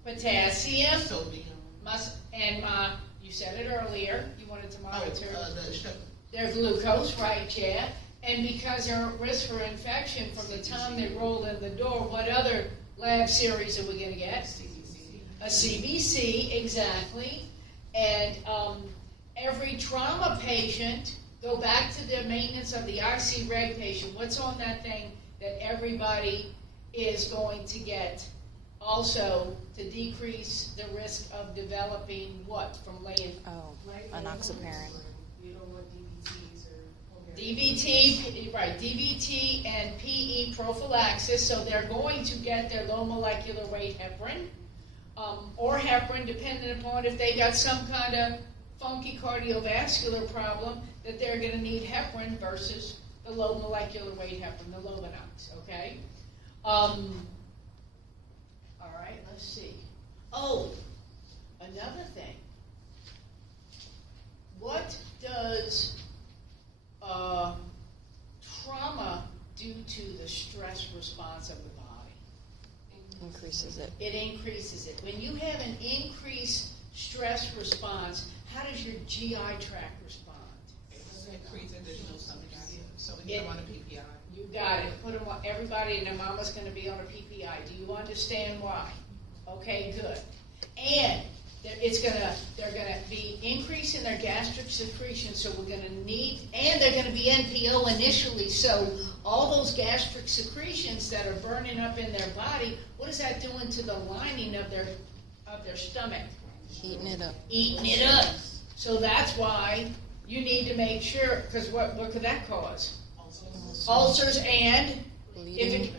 potassium, Sodium. you said it earlier, you wanted to monitor The sugar. their glucose, right, yeah. And because they're at risk for infection from the time they roll in the door, what other lab series are we going to get? A CBC, exactly. And every trauma patient, go back to the maintenance of the IC reg patient. What's on that thing that everybody is going to get? Also, to decrease the risk of developing what from laying? Oh, enoxaparin. You don't want DVTs or... DVT, right, DVT and PE prophylaxis, so they're going to get their low molecular weight heparin, or heparin, depending upon if they got some kind of funky cardiovascular problem, that they're going to need heparin versus the low molecular weight heparin, the Lovenox, okay? All right, let's see. Oh, another thing. What does trauma do to the stress response of the body? Increases it. It increases it. When you have an increased stress response, how does your GI tract respond? It creates additional stomach acid, so we get them on a PPI. You got it. Put them on. Everybody and their mama's going to be on a PPI. Do you understand why? Okay, good. And they're gonna be increasing their gastric secretion, so we're gonna need, and they're gonna be NPO initially, so all those gastric secretions that are burning up in their body, what is that doing to the lining of their stomach? Eating it up. Eating it up. So that's why you need to make sure, because what could that cause? Ulcers and if it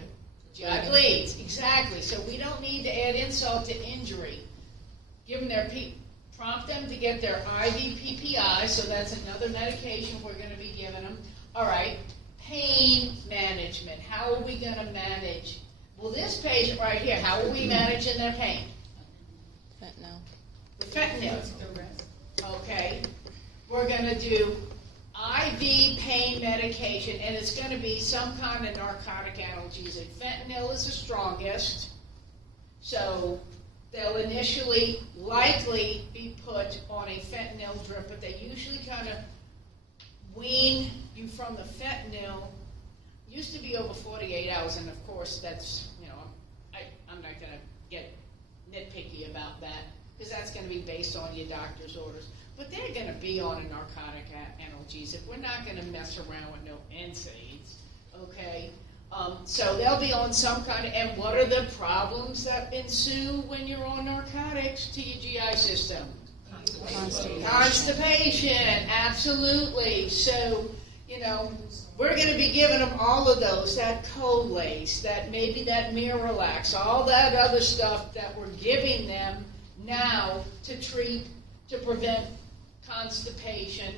GI bleeds, exactly. So we don't need to add insult to injury. Give them prompt them to get their IV PPI, so that's another medication we're going to be giving them. All right, pain management. How are we going to manage Well, this patient right here, how are we managing their pain? Fentanyl. The fentanyl. The rest. Okay, we're gonna do IV pain medication, and it's gonna be some kind of narcotic analgesic. Fentanyl is the strongest, so they'll initially likely be put on a fentanyl drip, but they usually kind of wean you from the fentanyl. Used to be over 48 hours, and of course that's, I'm not gonna get nitpicky about that, because that's going to be based on your doctor's orders. But they're going to be on a narcotic analgesic. We're not going to mess around with no NSAIDs, okay? So they'll be on some kind of, and what are the problems that ensue when you're on narcotics to your GI system? Constipation, absolutely. So, we're going to be giving them all of those, that Colace, that maybe that Miralax, all that other stuff that we're giving them now to prevent constipation,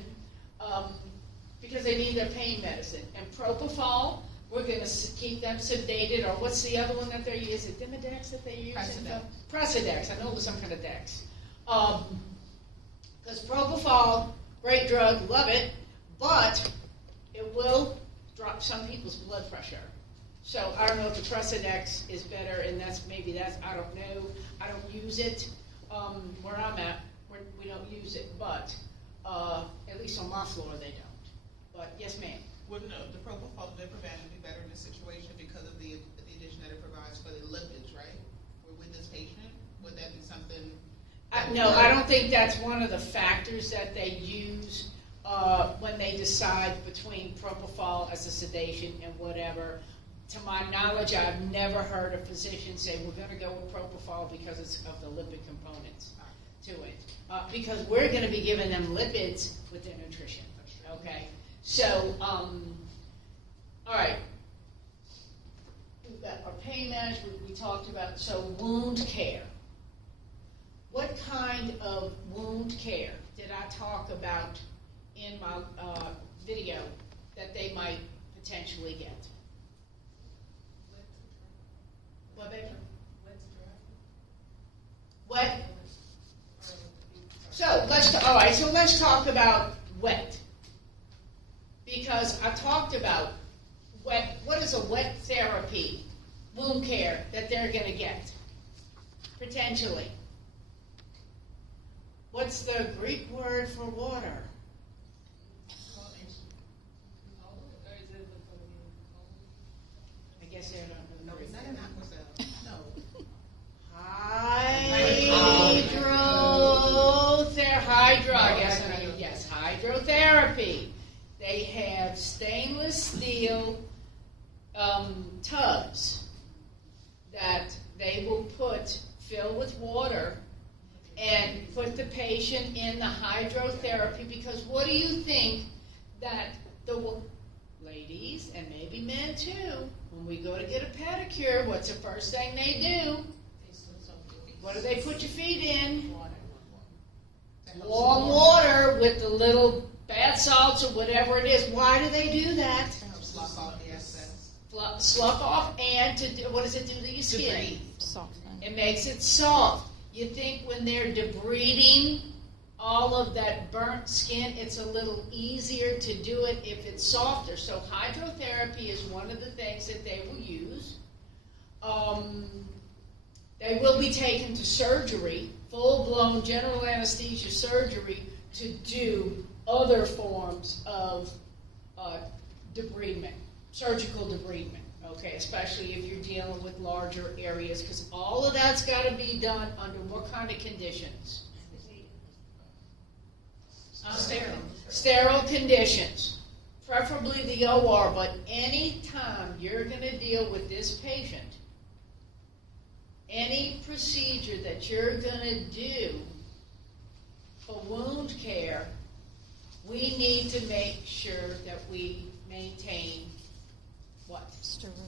because they need their pain medicine. And propofol, we're going to keep them sedated, or what's the other one that they're using? Demodex that they're using? Precedex. I know it was some kind of Dex. Because propofol, great drug, love it, but it will drop some people's blood pressure. So I don't know if the Precedex is better, and that's, I don't know. I don't use it. Where I'm at, we don't use it, but at least on my floor they don't. But yes, ma'am. Wouldn't the propofol Diprivan be better in this situation because of the addition that it provides for the lipids, right? With this patient, would that be something? No, I don't think that's one of the factors that they use when they decide between propofol as a sedation and whatever. To my knowledge, I've never heard a physician say, we're going to go with propofol because it's of the lipid components to it. Because we're going to be giving them lipids with their nutrition. Okay? So, all right. We've got our pain management we talked about. So, wound care. What kind of wound care did I talk about in my video that they might potentially get? What, baby? What? So let's talk about wet. Because I talked about wet. What is a wet therapy, wound care that they're going to get? Potentially. What's the Greek word for water? I guess they don't know. No, it's not an aquacell. No. Hydrotherapy. They have stainless steel tubs that they will fill with water and put the patient in the hydrotherapy, because what do you think that the ladies, and maybe men too, when we go to get a pedicure, what's the first thing they do? What do they put your feet in? Warm water with the little bath salts or whatever it is. Why do they do that? Slough off the excess. Slough off, and what does it do to your skin? Soften. It makes it soft. You think when they're debriding all of that burnt skin, it's a little easier to do it if it's softer. So hydrotherapy is one of the things that they will use. They will be taken to surgery, full-blown general anesthesia surgery, to do other forms of debridement, surgical debridement, okay, especially if you're dealing with larger areas, because all of that's got to be done under what kind of conditions? Sterile conditions, preferably the OR, but any time you're going to deal with this patient, any procedure that you're going to do for wound care, we need to make sure that we maintain what? Sterility.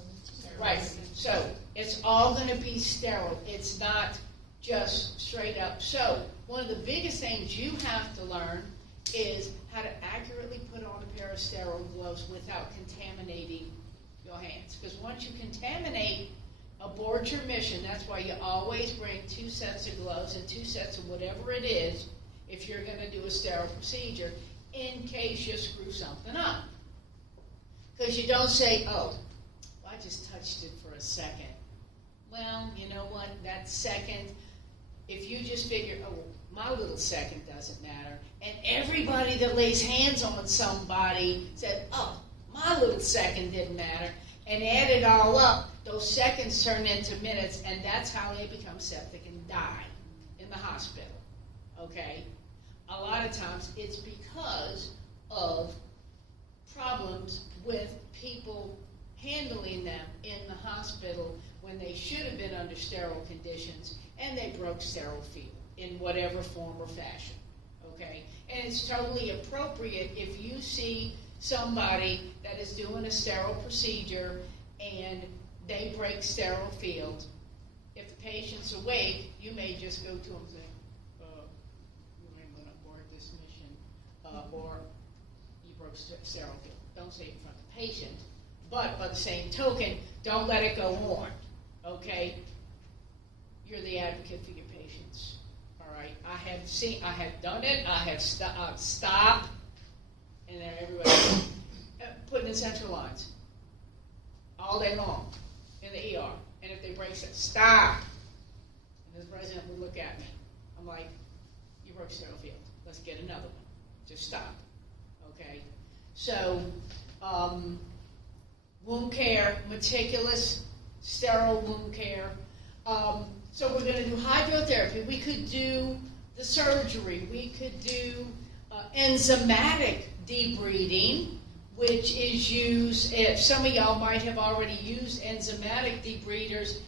Right. So it's all going to be sterile. It's not just straight up. So one of the biggest things you have to learn is how to accurately put on a pair of sterile gloves without contaminating your hands. Because once you contaminate a abort your mission. That's why you always bring 2 sets of gloves and 2 sets of whatever it is if you're going to do a sterile procedure in case you screw something up. Because you don't say, oh, well, I just touched it for a second. Well, you know what, that second, if you just figure, oh, my little second doesn't matter, and everybody that lays hands on somebody said, oh, my little second didn't matter, and add it all up, those seconds turn into minutes, and that's how they become septic and die in the hospital, okay? A lot of times it's because of problems with people handling them in the hospital when they should have been under sterile conditions, and they broke sterile field in whatever form or fashion, okay? And it's totally appropriate if you see somebody that is doing a sterile procedure and they break sterile field. If the patient's awake, you may just go to them and say, you ain't going to abort this mission, or you broke sterile field. Don't say it in front of the patient, but by the same token, don't let it go on, okay? You're the advocate for your patients, all right? I have done it, I have stopped, and then everybody putting in central lines all day long in the ER. And if they break, say, stop. And the president would look at me. I'm like, you broke sterile field. Let's get another one. Just stop. Okay? So, wound care, meticulous, sterile wound care. So we're going to do hydrotherapy. We could do the surgery. We could do enzymatic debriding, which is used, if some of y'all might have already used enzymatic debriders,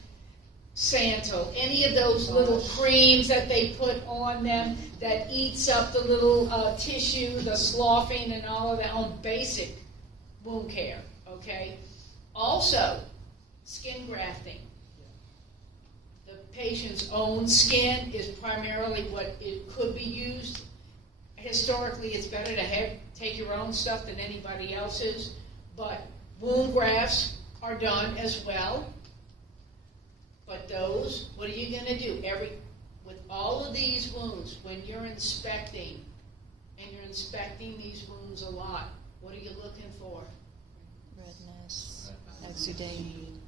Santal, any of those little creams that they put on them that eats up the little tissue, the sloughing and all of that on basic wound care, okay? Also, skin grafting. The patient's own skin is primarily what it could be used. Historically, it's better to take your own stuff than anybody else's, but wound grafts are done as well. But those, what are you going to do? With all of these wounds, when you're inspecting, and you're inspecting these wounds a lot, what are you looking for? Redness, exudate.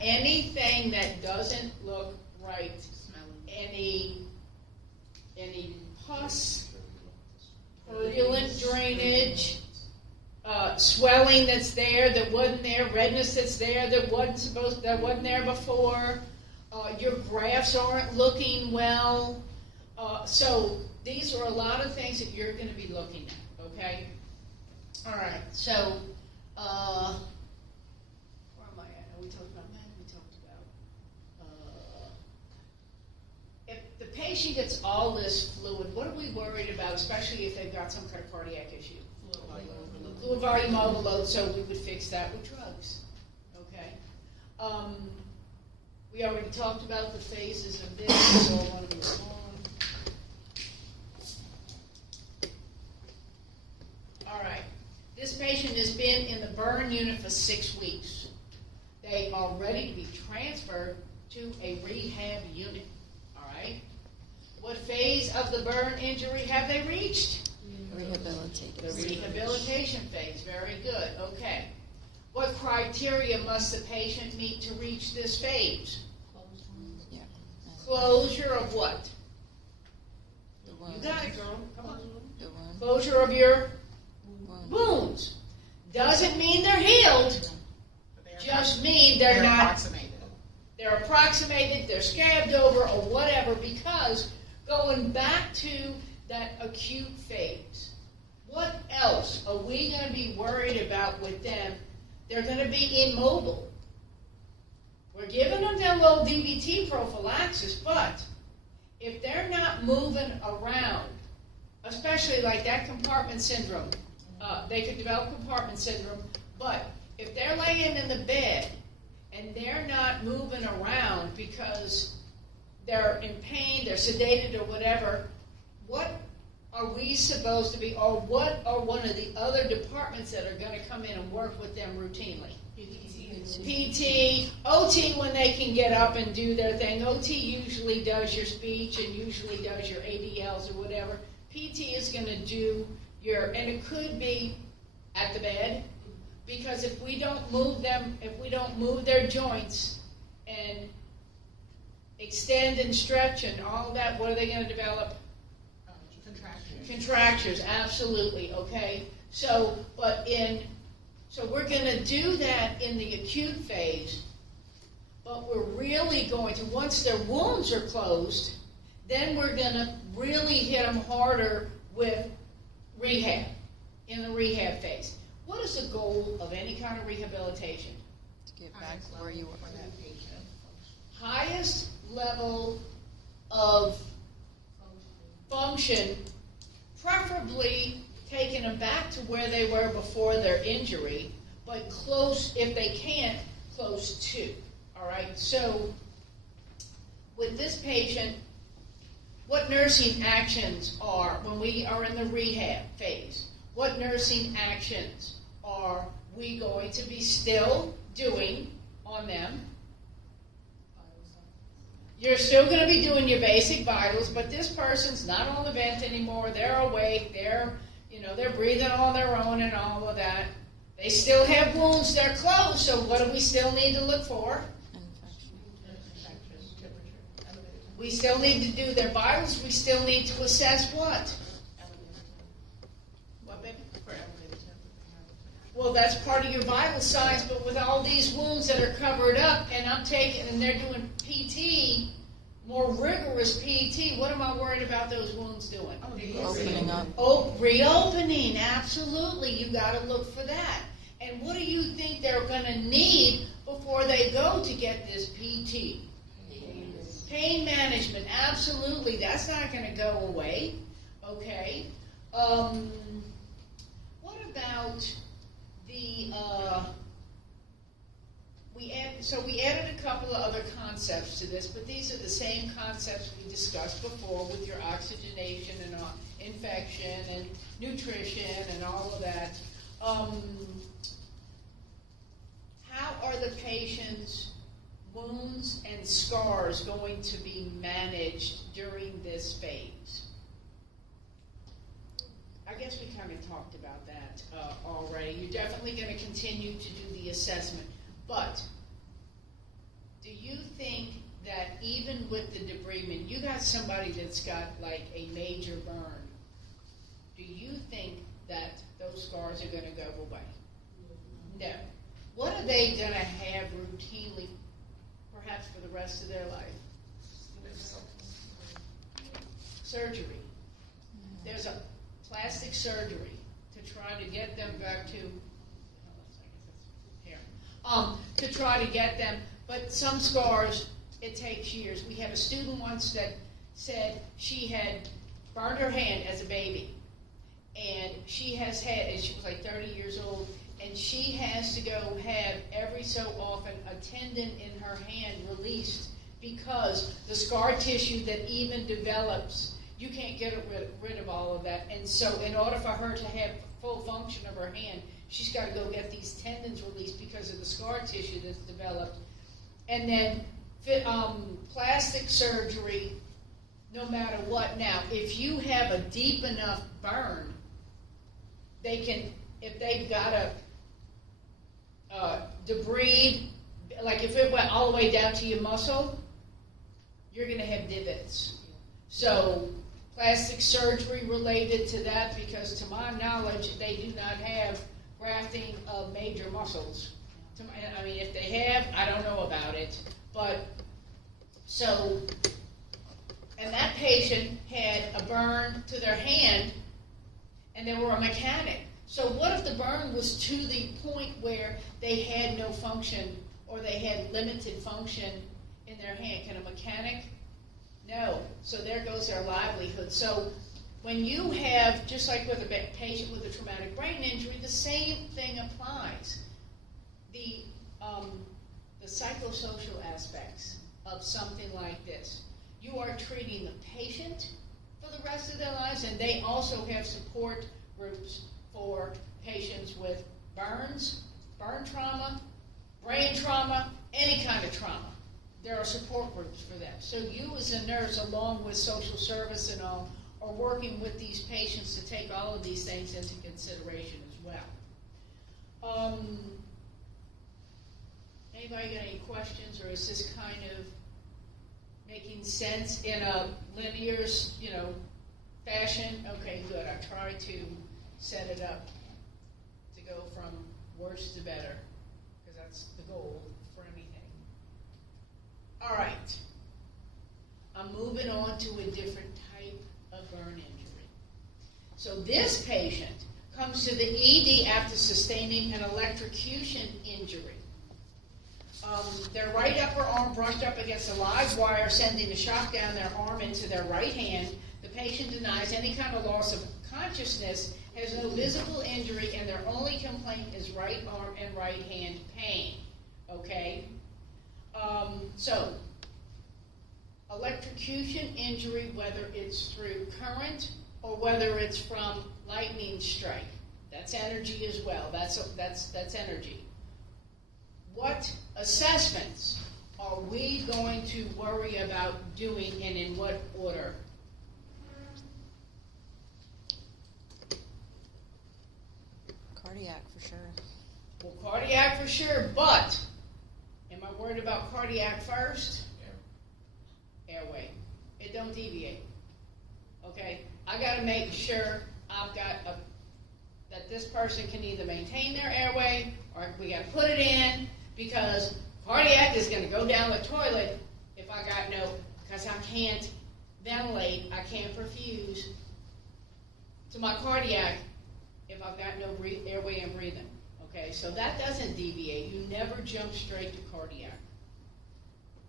Anything that doesn't look right, any pus, purulent drainage, swelling that's there that wasn't there, redness that's there that wasn't there before. Your grafts aren't looking well. So these are a lot of things that you're going to be looking at. Okay. All right. So where am I at? We talked about that. We talked about if the patient gets all this fluid, what are we worried about, especially if they've got some kind of cardiac issue? Fluid volume overload, so we would fix that with drugs. Okay. We already talked about the phases of this, so I want to move on. All right. This patient has been in the burn unit for 6 weeks. They are ready to be transferred to a rehab unit. All right. What phase of the burn injury have they reached? Rehabilitated. The rehabilitation phase. Very good. Okay. What criteria must the patient meet to reach this phase? Yeah. Closure of what? The wound. You got it, girl. Come on. The wound. Closure of your Wound. wounds. Doesn't mean they're healed. Just mean they're not. Approximated. They're approximated, they're scabbed over, or whatever, because going back to that acute phase, what else are we going to be worried about with them? They're going to be immobile. We're giving them their low DVT prophylaxis, but if they're not moving around, especially like that compartment syndrome, they could develop compartment syndrome, but if they're laying in the bed and they're not moving around because they're in pain, they're sedated or whatever, what are we supposed to be, or what are one of the other departments that are gonna come in and work with them routinely? PT, OT when they can get up and do their thing. OT usually does your speech and usually does your ADLs or whatever. PT is gonna do your, and it could be at the bed, because if we don't move them, if we don't move their joints and extend and stretch and all that, what are they gonna develop? Contractures, absolutely, okay? So we're gonna do that in the acute phase, but we're really going to, once their wounds are closed, then we're gonna really hit them harder with rehab, in the rehab phase. What is the goal of any kind of rehabilitation? To get back where you were. Highest level of function, preferably taking them back to where they were before their injury, but close, if they can't, close to. All right, so with this patient, what nursing actions are, when we are in the rehab phase, what nursing actions are we going to be still doing on them? You're still going to be doing your basic vitals, but this person's not on the vent anymore. They're awake. They're breathing on their own and all of that. They still have wounds. They're closed. So what do we still need to look for? We still need to do their vitals. We still need to assess what? What, baby? Well, that's part of your vital signs, but with all these wounds that are covered up, and they're doing PT, more rigorous PT, what am I worried about those wounds doing? Opening up. Oh, reopening, absolutely. You got to look for that. And what do you think they're going to need before they go to get this PT? Pain management, absolutely. That's not going to go away. Okay. What about the we added a couple of other concepts to this, but these are the same concepts we discussed before with your oxygenation and infection and nutrition and all of that. How are the patient's wounds and scars going to be managed during this phase? I guess we kind of talked about that already. You're definitely going to continue to do the assessment, but do you think that even with the debridement, you got somebody that's got like a major burn, do you think that those scars are going to go away? No. What are they going to have routinely, perhaps for the rest of their life? Surgery. There's a plastic surgery to try to get them back to here. To try to get them, but some scars, it takes years. We had a student once that said she had burned her hand as a baby, and she has had, and she was like 30 years old, and she has to go have every so often a tendon in her hand released because the scar tissue that even develops, you can't get rid of all of that. And so in order for her to have full function of her hand, she's got to go get these tendons released because of the scar tissue that's developed. And then plastic surgery, no matter what. Now, if you have a deep enough burn, they can, if they've got a debride, like if it went all the way down to your muscle, you're going to have divots. So plastic surgery related to that, because to my knowledge, they do not have grafting of major muscles. I mean, if they have, I don't know about it. But, so, and that patient had a burn to their hand, and they were a mechanic. So what if the burn was to the point where they had no function, or they had limited function in their hand? Can a mechanic? No. So there goes their livelihood. So when you have, just like with a patient with a traumatic brain injury, the same thing applies. The psychosocial aspects of something like this. You are treating the patient, for the rest of their lives, and they also have support groups for patients with burns, burn trauma, brain trauma, any kind of trauma. There are support groups for them. So you as a nurse, along with social service and all, are working with these patients to take all of these things into consideration as well. Anybody got any questions, or is this kind of making sense in a linear, fashion? Okay, good. I tried to set it up to go from worse to better, because that's the goal for anything. All right. I'm moving on to a different type of burn injury. So this patient comes to the ED after sustaining an electrocution injury. Their right upper arm brushed up against a live wire, sending a shock down their arm into their right hand. The patient denies any kind of loss of consciousness, has no visible injury, and their only complaint is right arm and right hand pain. Okay? So, electrocution injury, whether it's through current or whether it's from lightning strike, that's energy as well. That's energy. What assessments are we going to worry about doing, and in what order? Cardiac for sure. Well, cardiac for sure, but am I worried about cardiac first? Airway. It don't deviate. Okay? I got to make sure that this person can either maintain their airway, or we got to put it in, because cardiac is going to go down the toilet if I got because I can't ventilate, I can't perfuse to my cardiac if I've got no airway and breathing. Okay, so that doesn't deviate. You never jump straight to cardiac.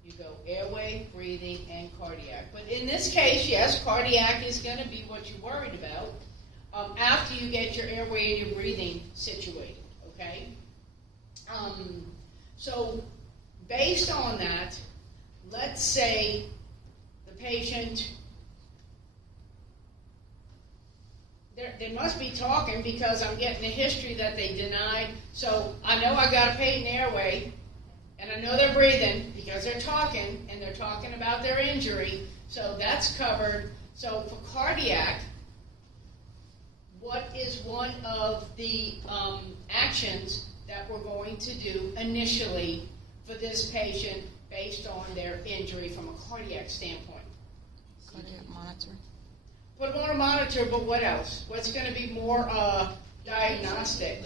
You go airway, breathing, and cardiac. But in this case, yes, cardiac is going to be what you're worried about after you get your airway and your breathing situated. Okay? So based on that, let's say the patient, they must be talking, because I'm getting the history that they denied. So I know I got a patent airway, and I know they're breathing because they're talking, and they're talking about their injury. So that's covered. So for cardiac, what is one of the actions that we're going to do initially for this patient based on their injury from a cardiac standpoint? Cardiac monitor. Put them on a monitor, but what else? What's going to be more diagnostic?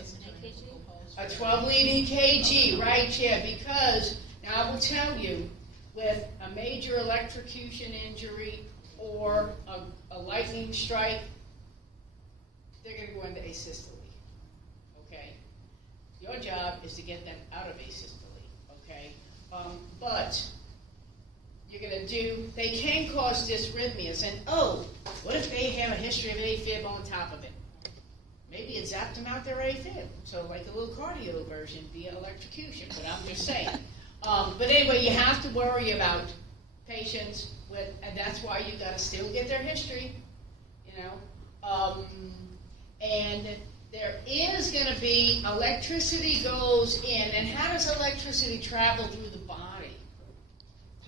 A 12-lead EKG, right? Yeah, because now I will tell you, with a major electrocution injury or a lightning strike, they're going to go into asystole. Okay? Your job is to get them out of asystole. Okay? But you're going to they can cause dysrhythmias. And what if they have a history of AFib on top of it? Maybe it zapped them out their AFib. So like a little cardio version via electrocution. But I'm just saying. But anyway, you have to worry about patients and that's why you got to still get their history, and there is going to be electricity goes in. And how does electricity travel through the body?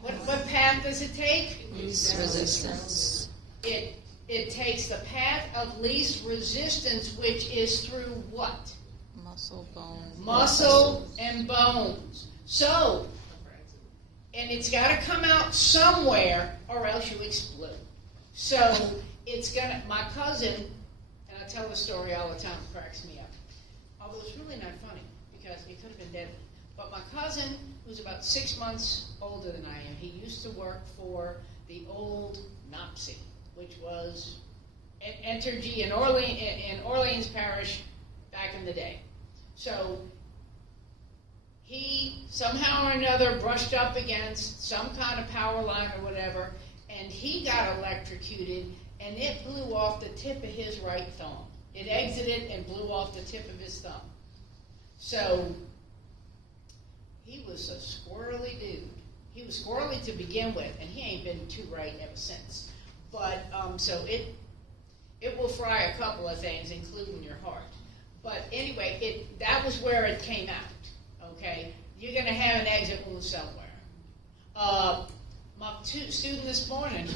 What path does it take? Least resistance. It takes the path of least resistance, which is through what? Muscle, bone. Muscle and bones. So, and it's got to come out somewhere, or else you explode. So, my cousin, and I tell the story all the time, it cracks me up. Although it's really not funny, because it could have been deadly. But my cousin, who's about 6 months older than I am, he used to work for the old NOPSI, which was Entergy in Orleans Parish back in the day. So he somehow or another brushed up against some kind of power line or whatever, and he got electrocuted, and it blew off the tip of his right thumb. It exited and blew off the tip of his thumb. So he was a squirrely dude. He was squirrely to begin with, and he ain't been too right ever since. But, so it will fry a couple of things, including your heart. But anyway, that was where it came out, okay? You're gonna have an exit wound somewhere. My student this morning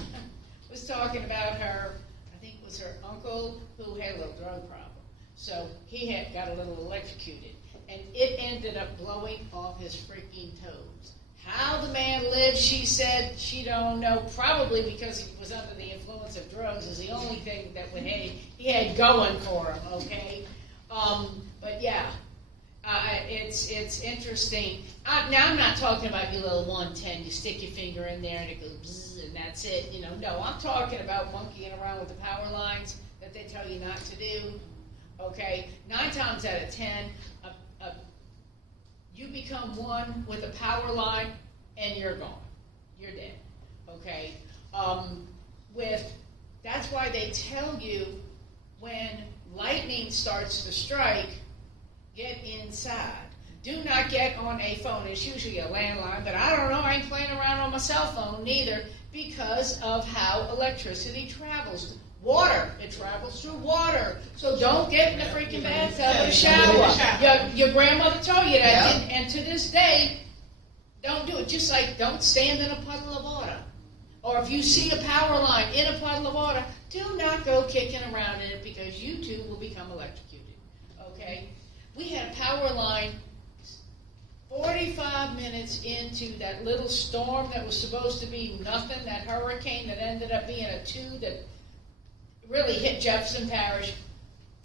was talking about her, I think it was her uncle who had a little drug problem. So he had got a little electrocuted, and it ended up blowing off his freaking toes. How the man lived, she said, she don't know. Probably because he was under the influence of drugs is the only thing that he had going for him, okay? But yeah, it's interesting. Now I'm not talking about your little 110, you stick your finger in there and it goes bzzz and that's it, you know. No, I'm talking about monkeying around with the power lines that they tell you not to do, okay? 9 times out of 10, you become one with a power line and you're gone. You're dead, okay? That's why they tell you when lightning starts to strike, get inside. Do not get on a phone. It's usually a landline, but I don't know. I ain't playing around on my cell phone neither because of how electricity travels. Water, it travels through water. So don't get in the freaking bathtub or shower. Your grandmother told you that, and to this day, don't do it. Just like don't stand in a puddle of water. Or if you see a power line in a puddle of water, do not go kicking around in it because you too will become electrocuted. Okay? We had a power line 45 minutes into that little storm that was supposed to be nothing, that hurricane that ended up being a 2 that really hit Jefferson Parish.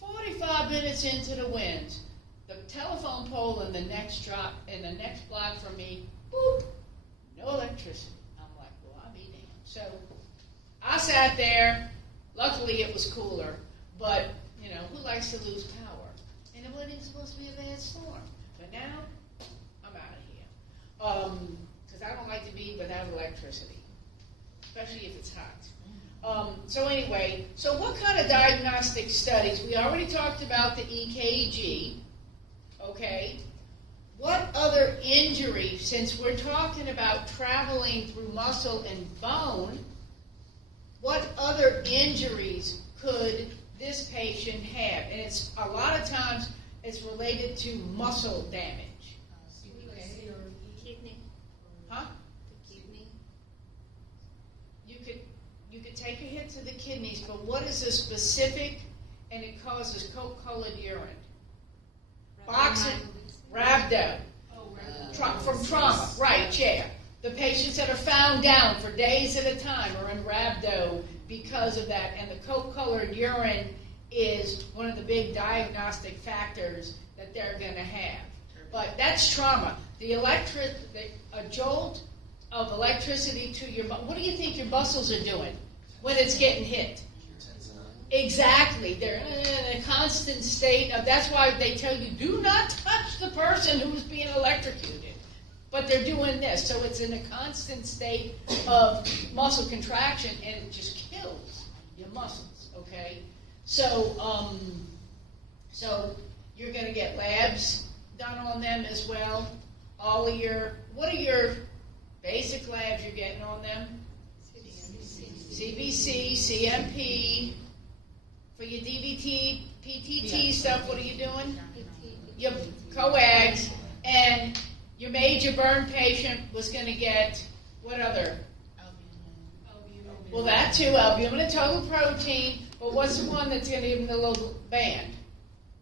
45 minutes into the winds, the telephone pole in the next block from me, boop, no electricity. I'm like, well, I'll be damned. So I sat there. Luckily, it was cooler, but you know, who likes to lose power? And it wasn't even supposed to be a bad storm. But now, I'm out of here. Because I don't like to be without electricity, especially if it's hot. So anyway, so what kind of diagnostic studies? We already talked about the EKG, okay? What other injury, since we're talking about traveling through muscle and bone, what other injuries could this patient have? And it's a lot of times it's related to muscle damage. Kidney. Huh? The kidney. You could take a hit to the kidneys, but what is a specific, and it causes coke-colored urine? Rhabdo. From trauma, right, yeah. The patients that are found down for days at a time are in rhabdo because of that, and the coke-colored urine is one of the big diagnostic factors that they're going to have. But that's trauma. A jolt of electricity to your muscle. What do you think your muscles are doing when it's getting hit? Exactly. They're in a constant state of, that's why they tell you, do not touch the person who's being electrocuted. But they're doing this. So it's in a constant state of muscle contraction, and it just kills your muscles, okay? So, so you're going to get labs done on them as well. What are your basic labs you're getting on them? CBC, CMP. For your DVT, PTT stuff, what are you doing? Your coags, and your major burn patient was going to get, what other? Albumin. Well, that too, albumin and total protein, but what's the one that's going to give them the little band?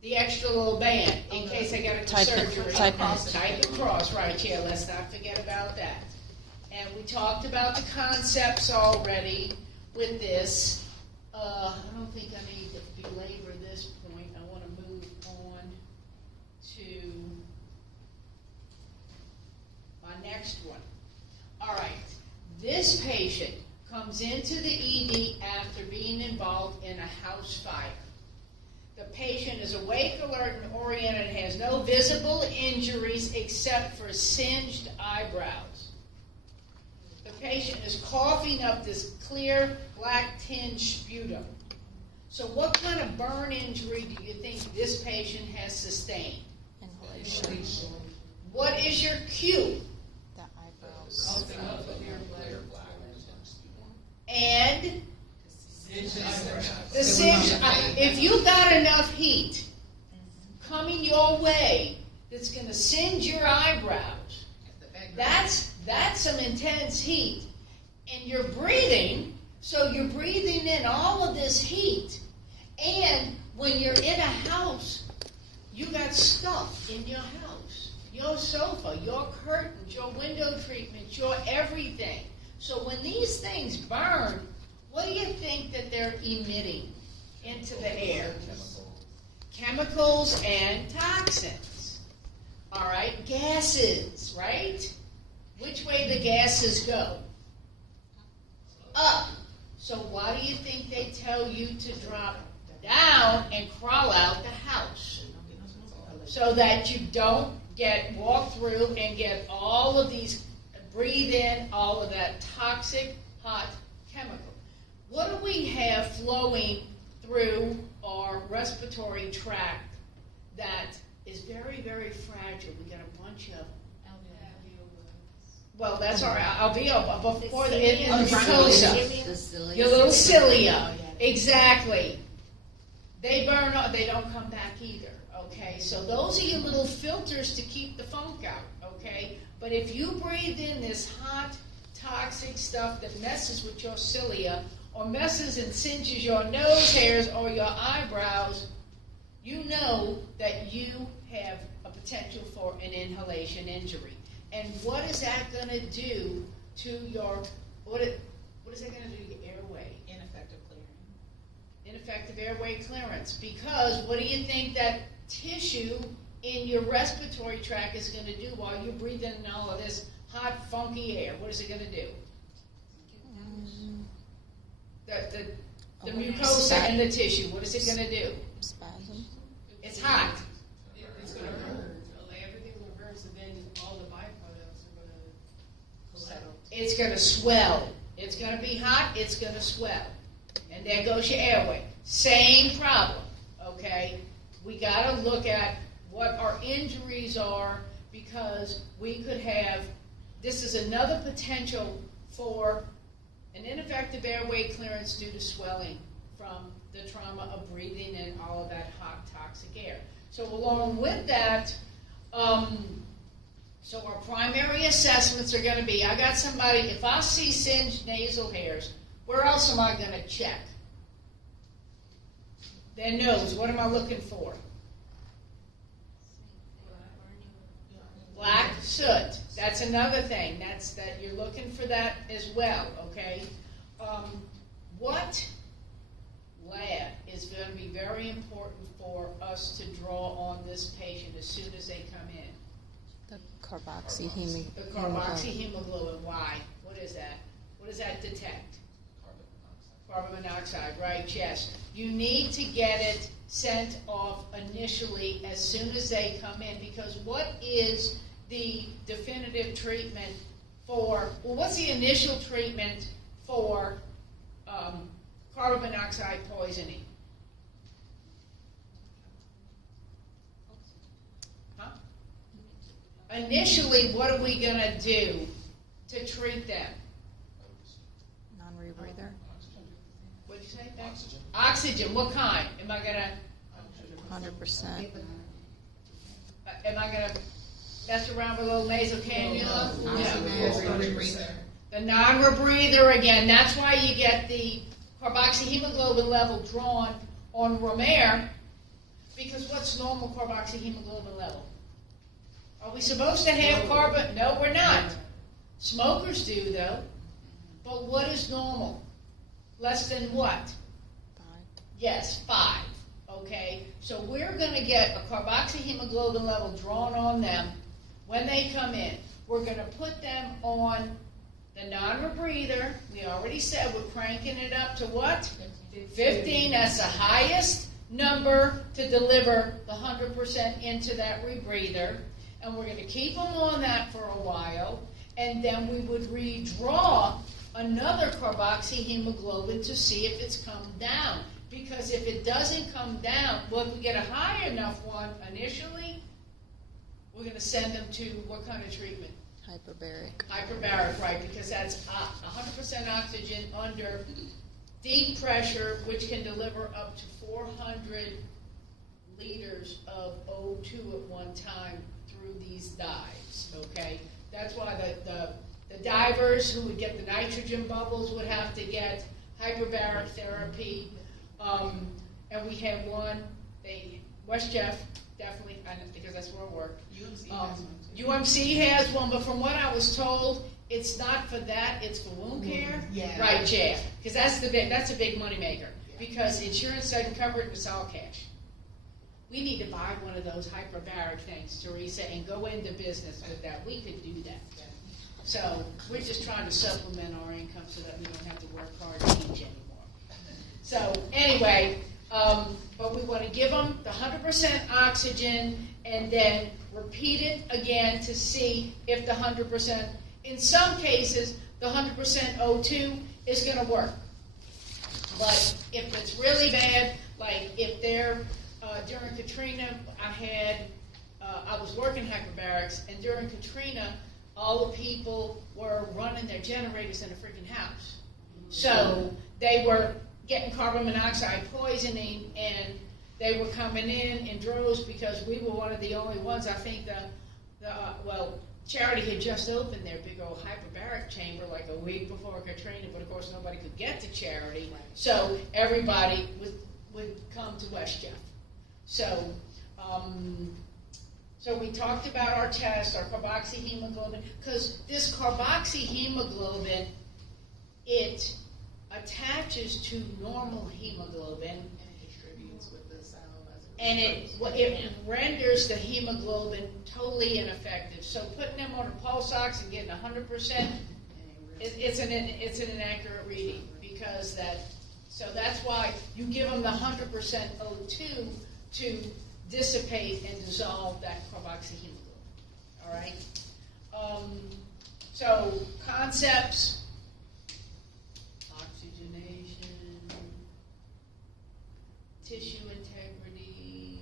The extra little band, in case they got to do surgery. Type and cross, right, yeah, let's not forget about that. And we talked about the concepts already with this. I don't think I need to belabor this point. I want to move on to my next one. All right. This patient comes into the ED after being involved in a house fire. The patient is awake, alert, and oriented, and has no visible injuries except for singed eyebrows. The patient is coughing up this clear, black-tinged sputum. So what kind of burn injury do you think this patient has sustained? Inhalation. What is your cue? The eyebrows. And If you got enough heat coming your way that's going to singe your eyebrows, that's some intense heat. And you're breathing, so you're breathing in all of this heat. And when you're in a house, you got stuff in your house. Your sofa, your curtains, your window treatments, your everything. So when these things burn, what do you think that they're emitting into the air? Chemicals and toxins. All right, gases, right? Which way the gases go? Up. So why do you think they tell you to drop down and crawl out the house? So that you don't walk through and get all of these, breathe in all of that toxic, hot chemical. What do we have flowing through our respiratory tract that is very, very fragile? We got a bunch of, well, that's our alveoli, but before the mucosa, your little cilia, exactly. They burn up, they don't come back either, okay? So those are your little filters to keep the funk out, okay? But if you breathe in this hot, toxic stuff that messes with your cilia, or messes and singes your nose hairs or your eyebrows, you know that you have a potential for an inhalation injury. And what is that going to do to your, what is that going to do to your airway? Ineffective clearing. Ineffective airway clearance. Because what do you think that tissue in your respiratory tract is going to do while you're breathing in all of this hot, funky air? What is it going to do? The mucosa and the tissue, what is it going to do? Spasm. It's hot. It's going to burn. Everything's going to burn, so then all the byproducts are going to settle. It's going to swell. It's going to be hot, it's going to swell. And there goes your airway. Same problem, okay? We got to look at what our injuries are, because we could have, this is another potential for an ineffective airway clearance due to swelling from the trauma of breathing in all of that hot, toxic air. So along with that, so our primary assessments are going to be, I got somebody, if I see singed nasal hairs, where else am I going to check? Their nose, what am I looking for? Black soot. That's another thing. That's that you're looking for that as well, okay? What lab is going to be very important for us to draw on this patient as soon as they come in? The carboxyhemoglobin. The carboxyhemoglobin. Why? What is that? What does that detect? Carbon monoxide, right? Yes. You need to get it sent off initially as soon as they come in, because what is the definitive treatment for, well, what's the initial treatment for carbon monoxide poisoning? Huh? Initially, what are we going to do to treat them? Non-rebreather. What did you say? Oxygen. Oxygen. What kind? Am I going to 100%. mess around with a little nasal cannula? No. Non-rebreather. The non-rebreather again. That's why you get the carboxyhemoglobin level drawn on Romer, because what's normal carboxyhemoglobin level? Are we supposed to have carbon? No, we're not. Smokers do though. But what is normal? Less than what? 5. Yes, 5. Okay, so we're going to get a carboxyhemoglobin level drawn on them when they come in. We're going to put them on the non-rebreather. We already said we're cranking it up to what? 15. That's the highest number to deliver the 100% into that rebreather. And we're going to keep them on that for a while. And then we would redraw another carboxyhemoglobin to see if it's come down. Because if it doesn't come down, well, if we get a high enough one initially, we're going to send them to what kind of treatment? Hyperbaric. Hyperbaric, right, because that's 100% oxygen under deep pressure, which can deliver up to 400 liters of O2 at one time through these dives, okay? That's why the divers who would get the nitrogen bubbles would have to get hyperbaric therapy. And we had one, West Jeff, definitely, because that's where I work. UMC has one too. UMC has one, but from what I was told, it's not for that, it's for wound care. Yeah. Right, yeah, because that's a big moneymaker, because insurance doesn't cover it, it's all cash. We need to buy one of those hyperbaric things, Teresa, and go into business with that. We could do that. So we're just trying to supplement our income so that we don't have to work hard to teach anymore. So anyway, but we want to give them the 100% oxygen and then repeat it again to see if the 100%, in some cases, the 100% O2 is going to work. But if it's really bad, like if they're, during Katrina, I was working hyperbarics, and during Katrina, all the people were running their generators in a freaking house. So they were getting carbon monoxide poisoning, and they were coming in droves because we were one of the only ones. I think Charity had just opened their big old hyperbaric chamber like a week before Katrina, but of course nobody could get to Charity, so everybody would come to West Jeff. So, so we talked about our test, our carboxyhemoglobin, because this carboxyhemoglobin, it attaches to normal hemoglobin, And it distributes with the cell as and it renders the hemoglobin totally ineffective. So putting them on a pulse ox and getting 100%, it's an inaccurate reading, because so that's why you give them the 100% O2 to dissipate and dissolve that carboxyhemoglobin. All right. So concepts: oxygenation, tissue integrity,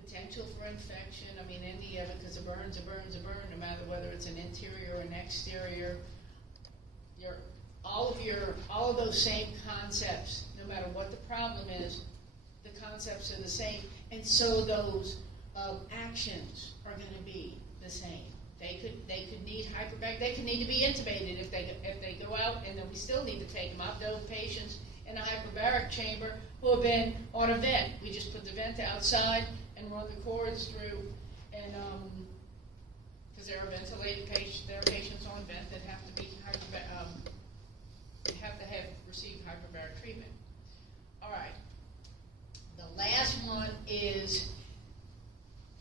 potential for infection. I mean, any of it, because a burn's a burn's a burn, no matter whether it's an interior or an exterior. All of those same concepts, no matter what the problem is, the concepts are the same, and so those actions are going to be the same. They could need hyperbaric. They could need to be intubated if they go out, and then we still need to take them out. Those patients in a hyperbaric chamber who have been on a vent, we just put the vent outside and run the cords through, and because there are ventilated patients, there are patients on vent that have to be have received hyperbaric treatment. All right. The last one is,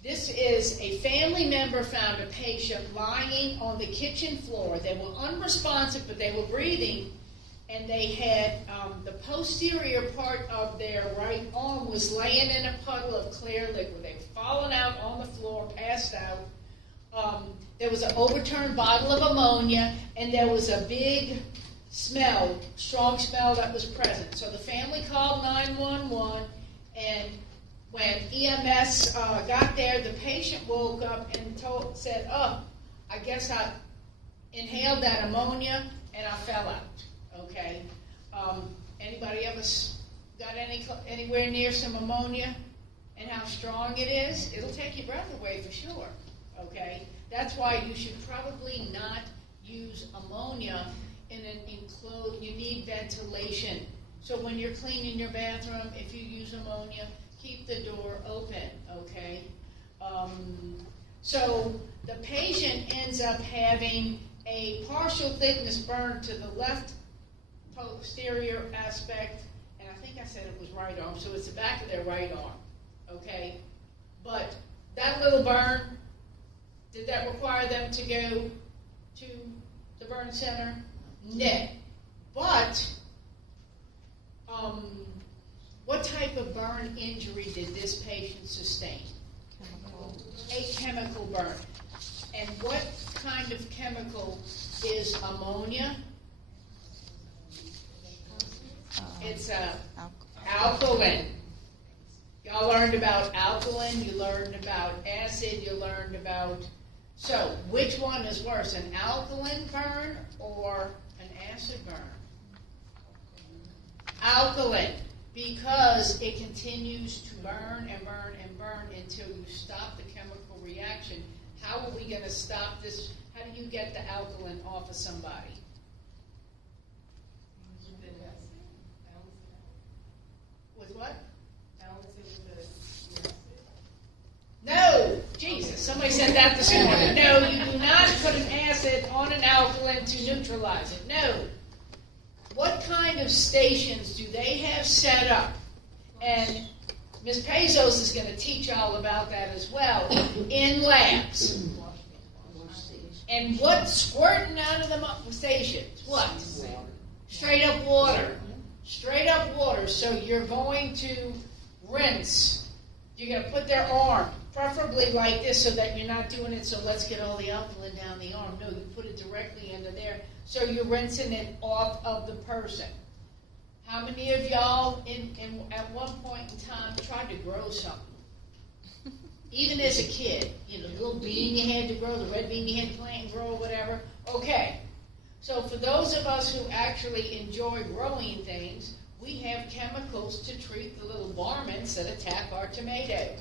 this is a family member found a patient lying on the kitchen floor. They were unresponsive, but they were breathing, and they had the posterior part of their right arm was laying in a puddle of clear liquid. They were fallen out on the floor, passed out. There was an overturned bottle of ammonia, and there was a big smell, strong smell that was present. So the family called 911, and when EMS got there, the patient woke up and said, "Oh, I guess I inhaled that ammonia and I fell out." Okay. Anybody ever got anywhere near some ammonia and how strong it is? It'll take your breath away for sure. Okay. That's why you should probably not use ammonia in an enclosed. You need ventilation. So when you're cleaning your bathroom, if you use ammonia, keep the door open, okay? So the patient ends up having a partial thickness burn to the left posterior aspect, and I think I said it was right arm, so it's the back of their right arm, okay? But that little burn, did that require them to go to the burn center? No. But what type of burn injury did this patient sustain? Chemical. A chemical burn. And what kind of chemical is ammonia? It's alkaline. Y'all learned about alkaline, you learned about acid, you learned about... So, which one is worse, an alkaline burn or an acid burn? alkaline, because it continues to burn and burn and burn until you stop the chemical reaction. How are we going to stop this? How do you get the alkaline off of somebody? With what? No! Jesus, somebody said that this morning. No, you do not put an acid on an alkaline to neutralize it. No. What kind of stations do they have set up? And Ms. Pezos is going to teach all about that as well, in labs. And what's squirting out of the stations? What? Straight up water. Straight up water. So you're going to rinse. You're going to put their arm, preferably like this so that you're not doing it, so let's get all the alkaline down the arm. No, you put it directly into there, so you're rinsing it off of the person. How many of y'all at one point in time tried to grow something? Even as a kid, the little bean you had to grow, the red bean you had to plant and grow or whatever. Okay, so for those of us who actually enjoy growing things, we have chemicals to treat the little varmints that attack our tomatoes.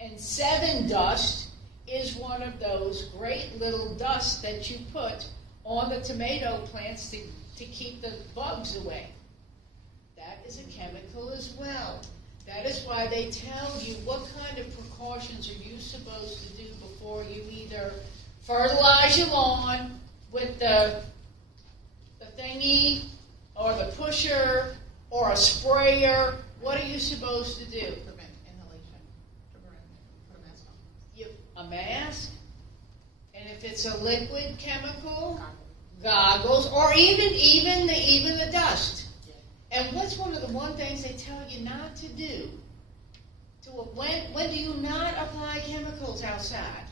And 7 dust is one of those great little dusts that you put on the tomato plants to keep the bugs away. That is a chemical as well. That is why they tell you what kind of precautions are you supposed to do before you either fertilize your lawn with the thingy or the pusher or a sprayer. What are you supposed to do? Prevent inhalation. Put a mask on. A mask? And if it's a liquid chemical, goggles, or even the dust. And what's one of the things they tell you not to do? When do you not apply chemicals outside?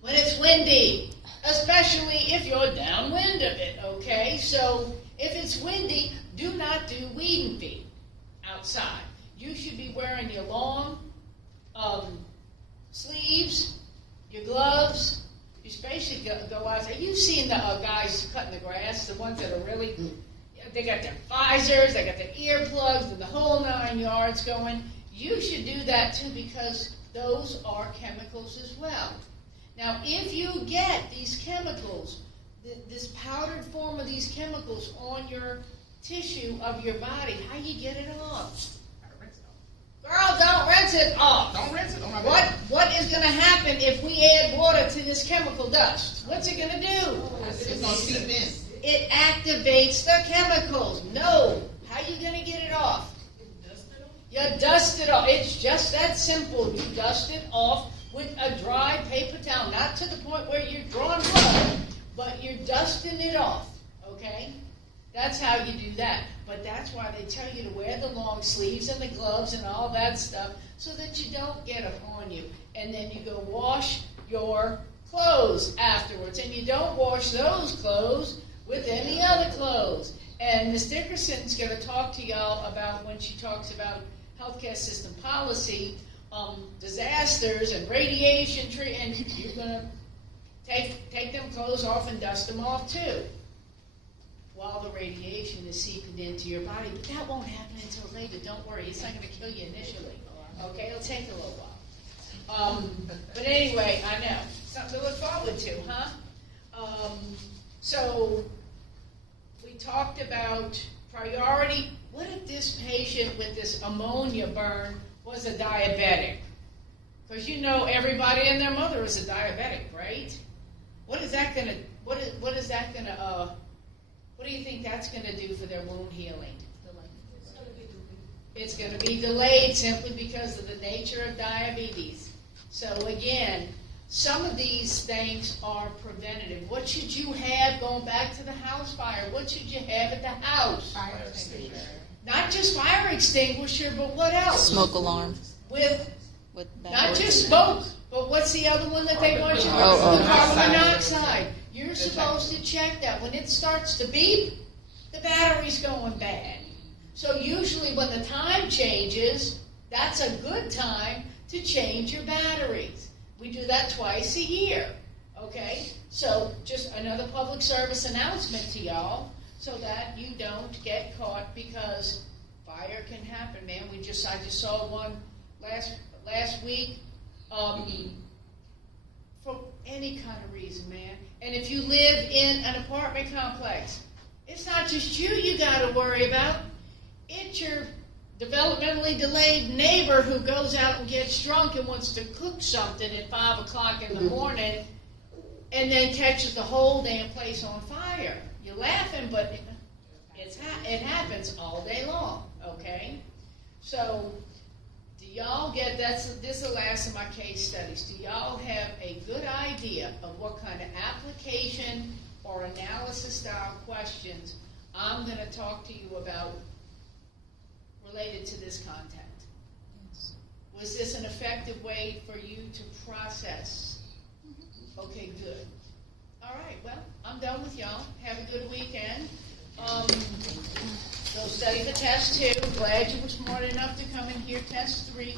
When it's windy. Especially if you're downwind of it, okay? So if it's windy, do not do weed and feed outside. You should be wearing your long sleeves, your gloves. You especially go outside. You've seen the guys cutting the grass, the ones that are really, they got their visors, they got their earplugs, and the whole 9 yards going. You should do that too, because those are chemicals as well. Now, if you get these chemicals, this powdered form of these chemicals on your tissue of your body, how you get it off? Girl, don't rinse it off. Don't rinse it. What is going to happen if we add water to this chemical dust? What's it going to do? It's going to seep in. It activates the chemicals. No. How are you going to get it off? You dust it off. It's just that simple. You dust it off with a dry paper towel. Not to the point where you're drawing blood, but you're dusting it off. Okay? That's how you do that. But that's why they tell you to wear the long sleeves and the gloves and all that stuff so that you don't get it on you. And then you go wash your clothes afterwards. And you don't wash those clothes with any other clothes. And Ms. Dickerson's going to talk to y'all about, when she talks about healthcare system policy, disasters and radiation and you're going to take them clothes off and dust them off too, while the radiation is seeping into your body. But that won't happen until later. Don't worry. It's not going to kill you initially. Okay? It'll take a little while. But anyway, I know. Something to look forward to, huh? So we talked about priority. What if this patient with this ammonia burn was a diabetic? Because you know everybody and their mother is a diabetic, right? What do you think that's going to do for their wound healing? It's going to be delayed simply because of the nature of diabetes. So again, some of these things are preventative. What should you have going back to the house fire? What should you have at the house? Fire extinguisher. Not just fire extinguisher, but what else? Smoke alarm. With Not not just smoke, but what's the other one that they want you to do? Oh. Carbon monoxide. You're supposed to check that. When it starts to beep, the battery's going bad. So usually when the time changes, that's a good time to change your batteries. We do that twice a year. Okay? So just another public service announcement to y'all. so that you don't get caught, because fire can happen, man. I just saw one last week, for any kind of reason, man. And if you live in an apartment complex, it's not just you got to worry about. It's your developmentally delayed neighbor who goes out and gets drunk and wants to cook something at 5 o'clock in the morning and then catches the whole damn place on fire. You're laughing, but it happens all day long, okay? So, do y'all get, this is the last of my case studies. Do y'all have a good idea of what kind of application or analysis style questions I'm going to talk to you about related to this content? Yes. Was this an effective way for you to process? Okay, good. All right, well, I'm done with y'all. Have a good weekend. Go study for test 2. Glad you were smart enough to come in here, test 3.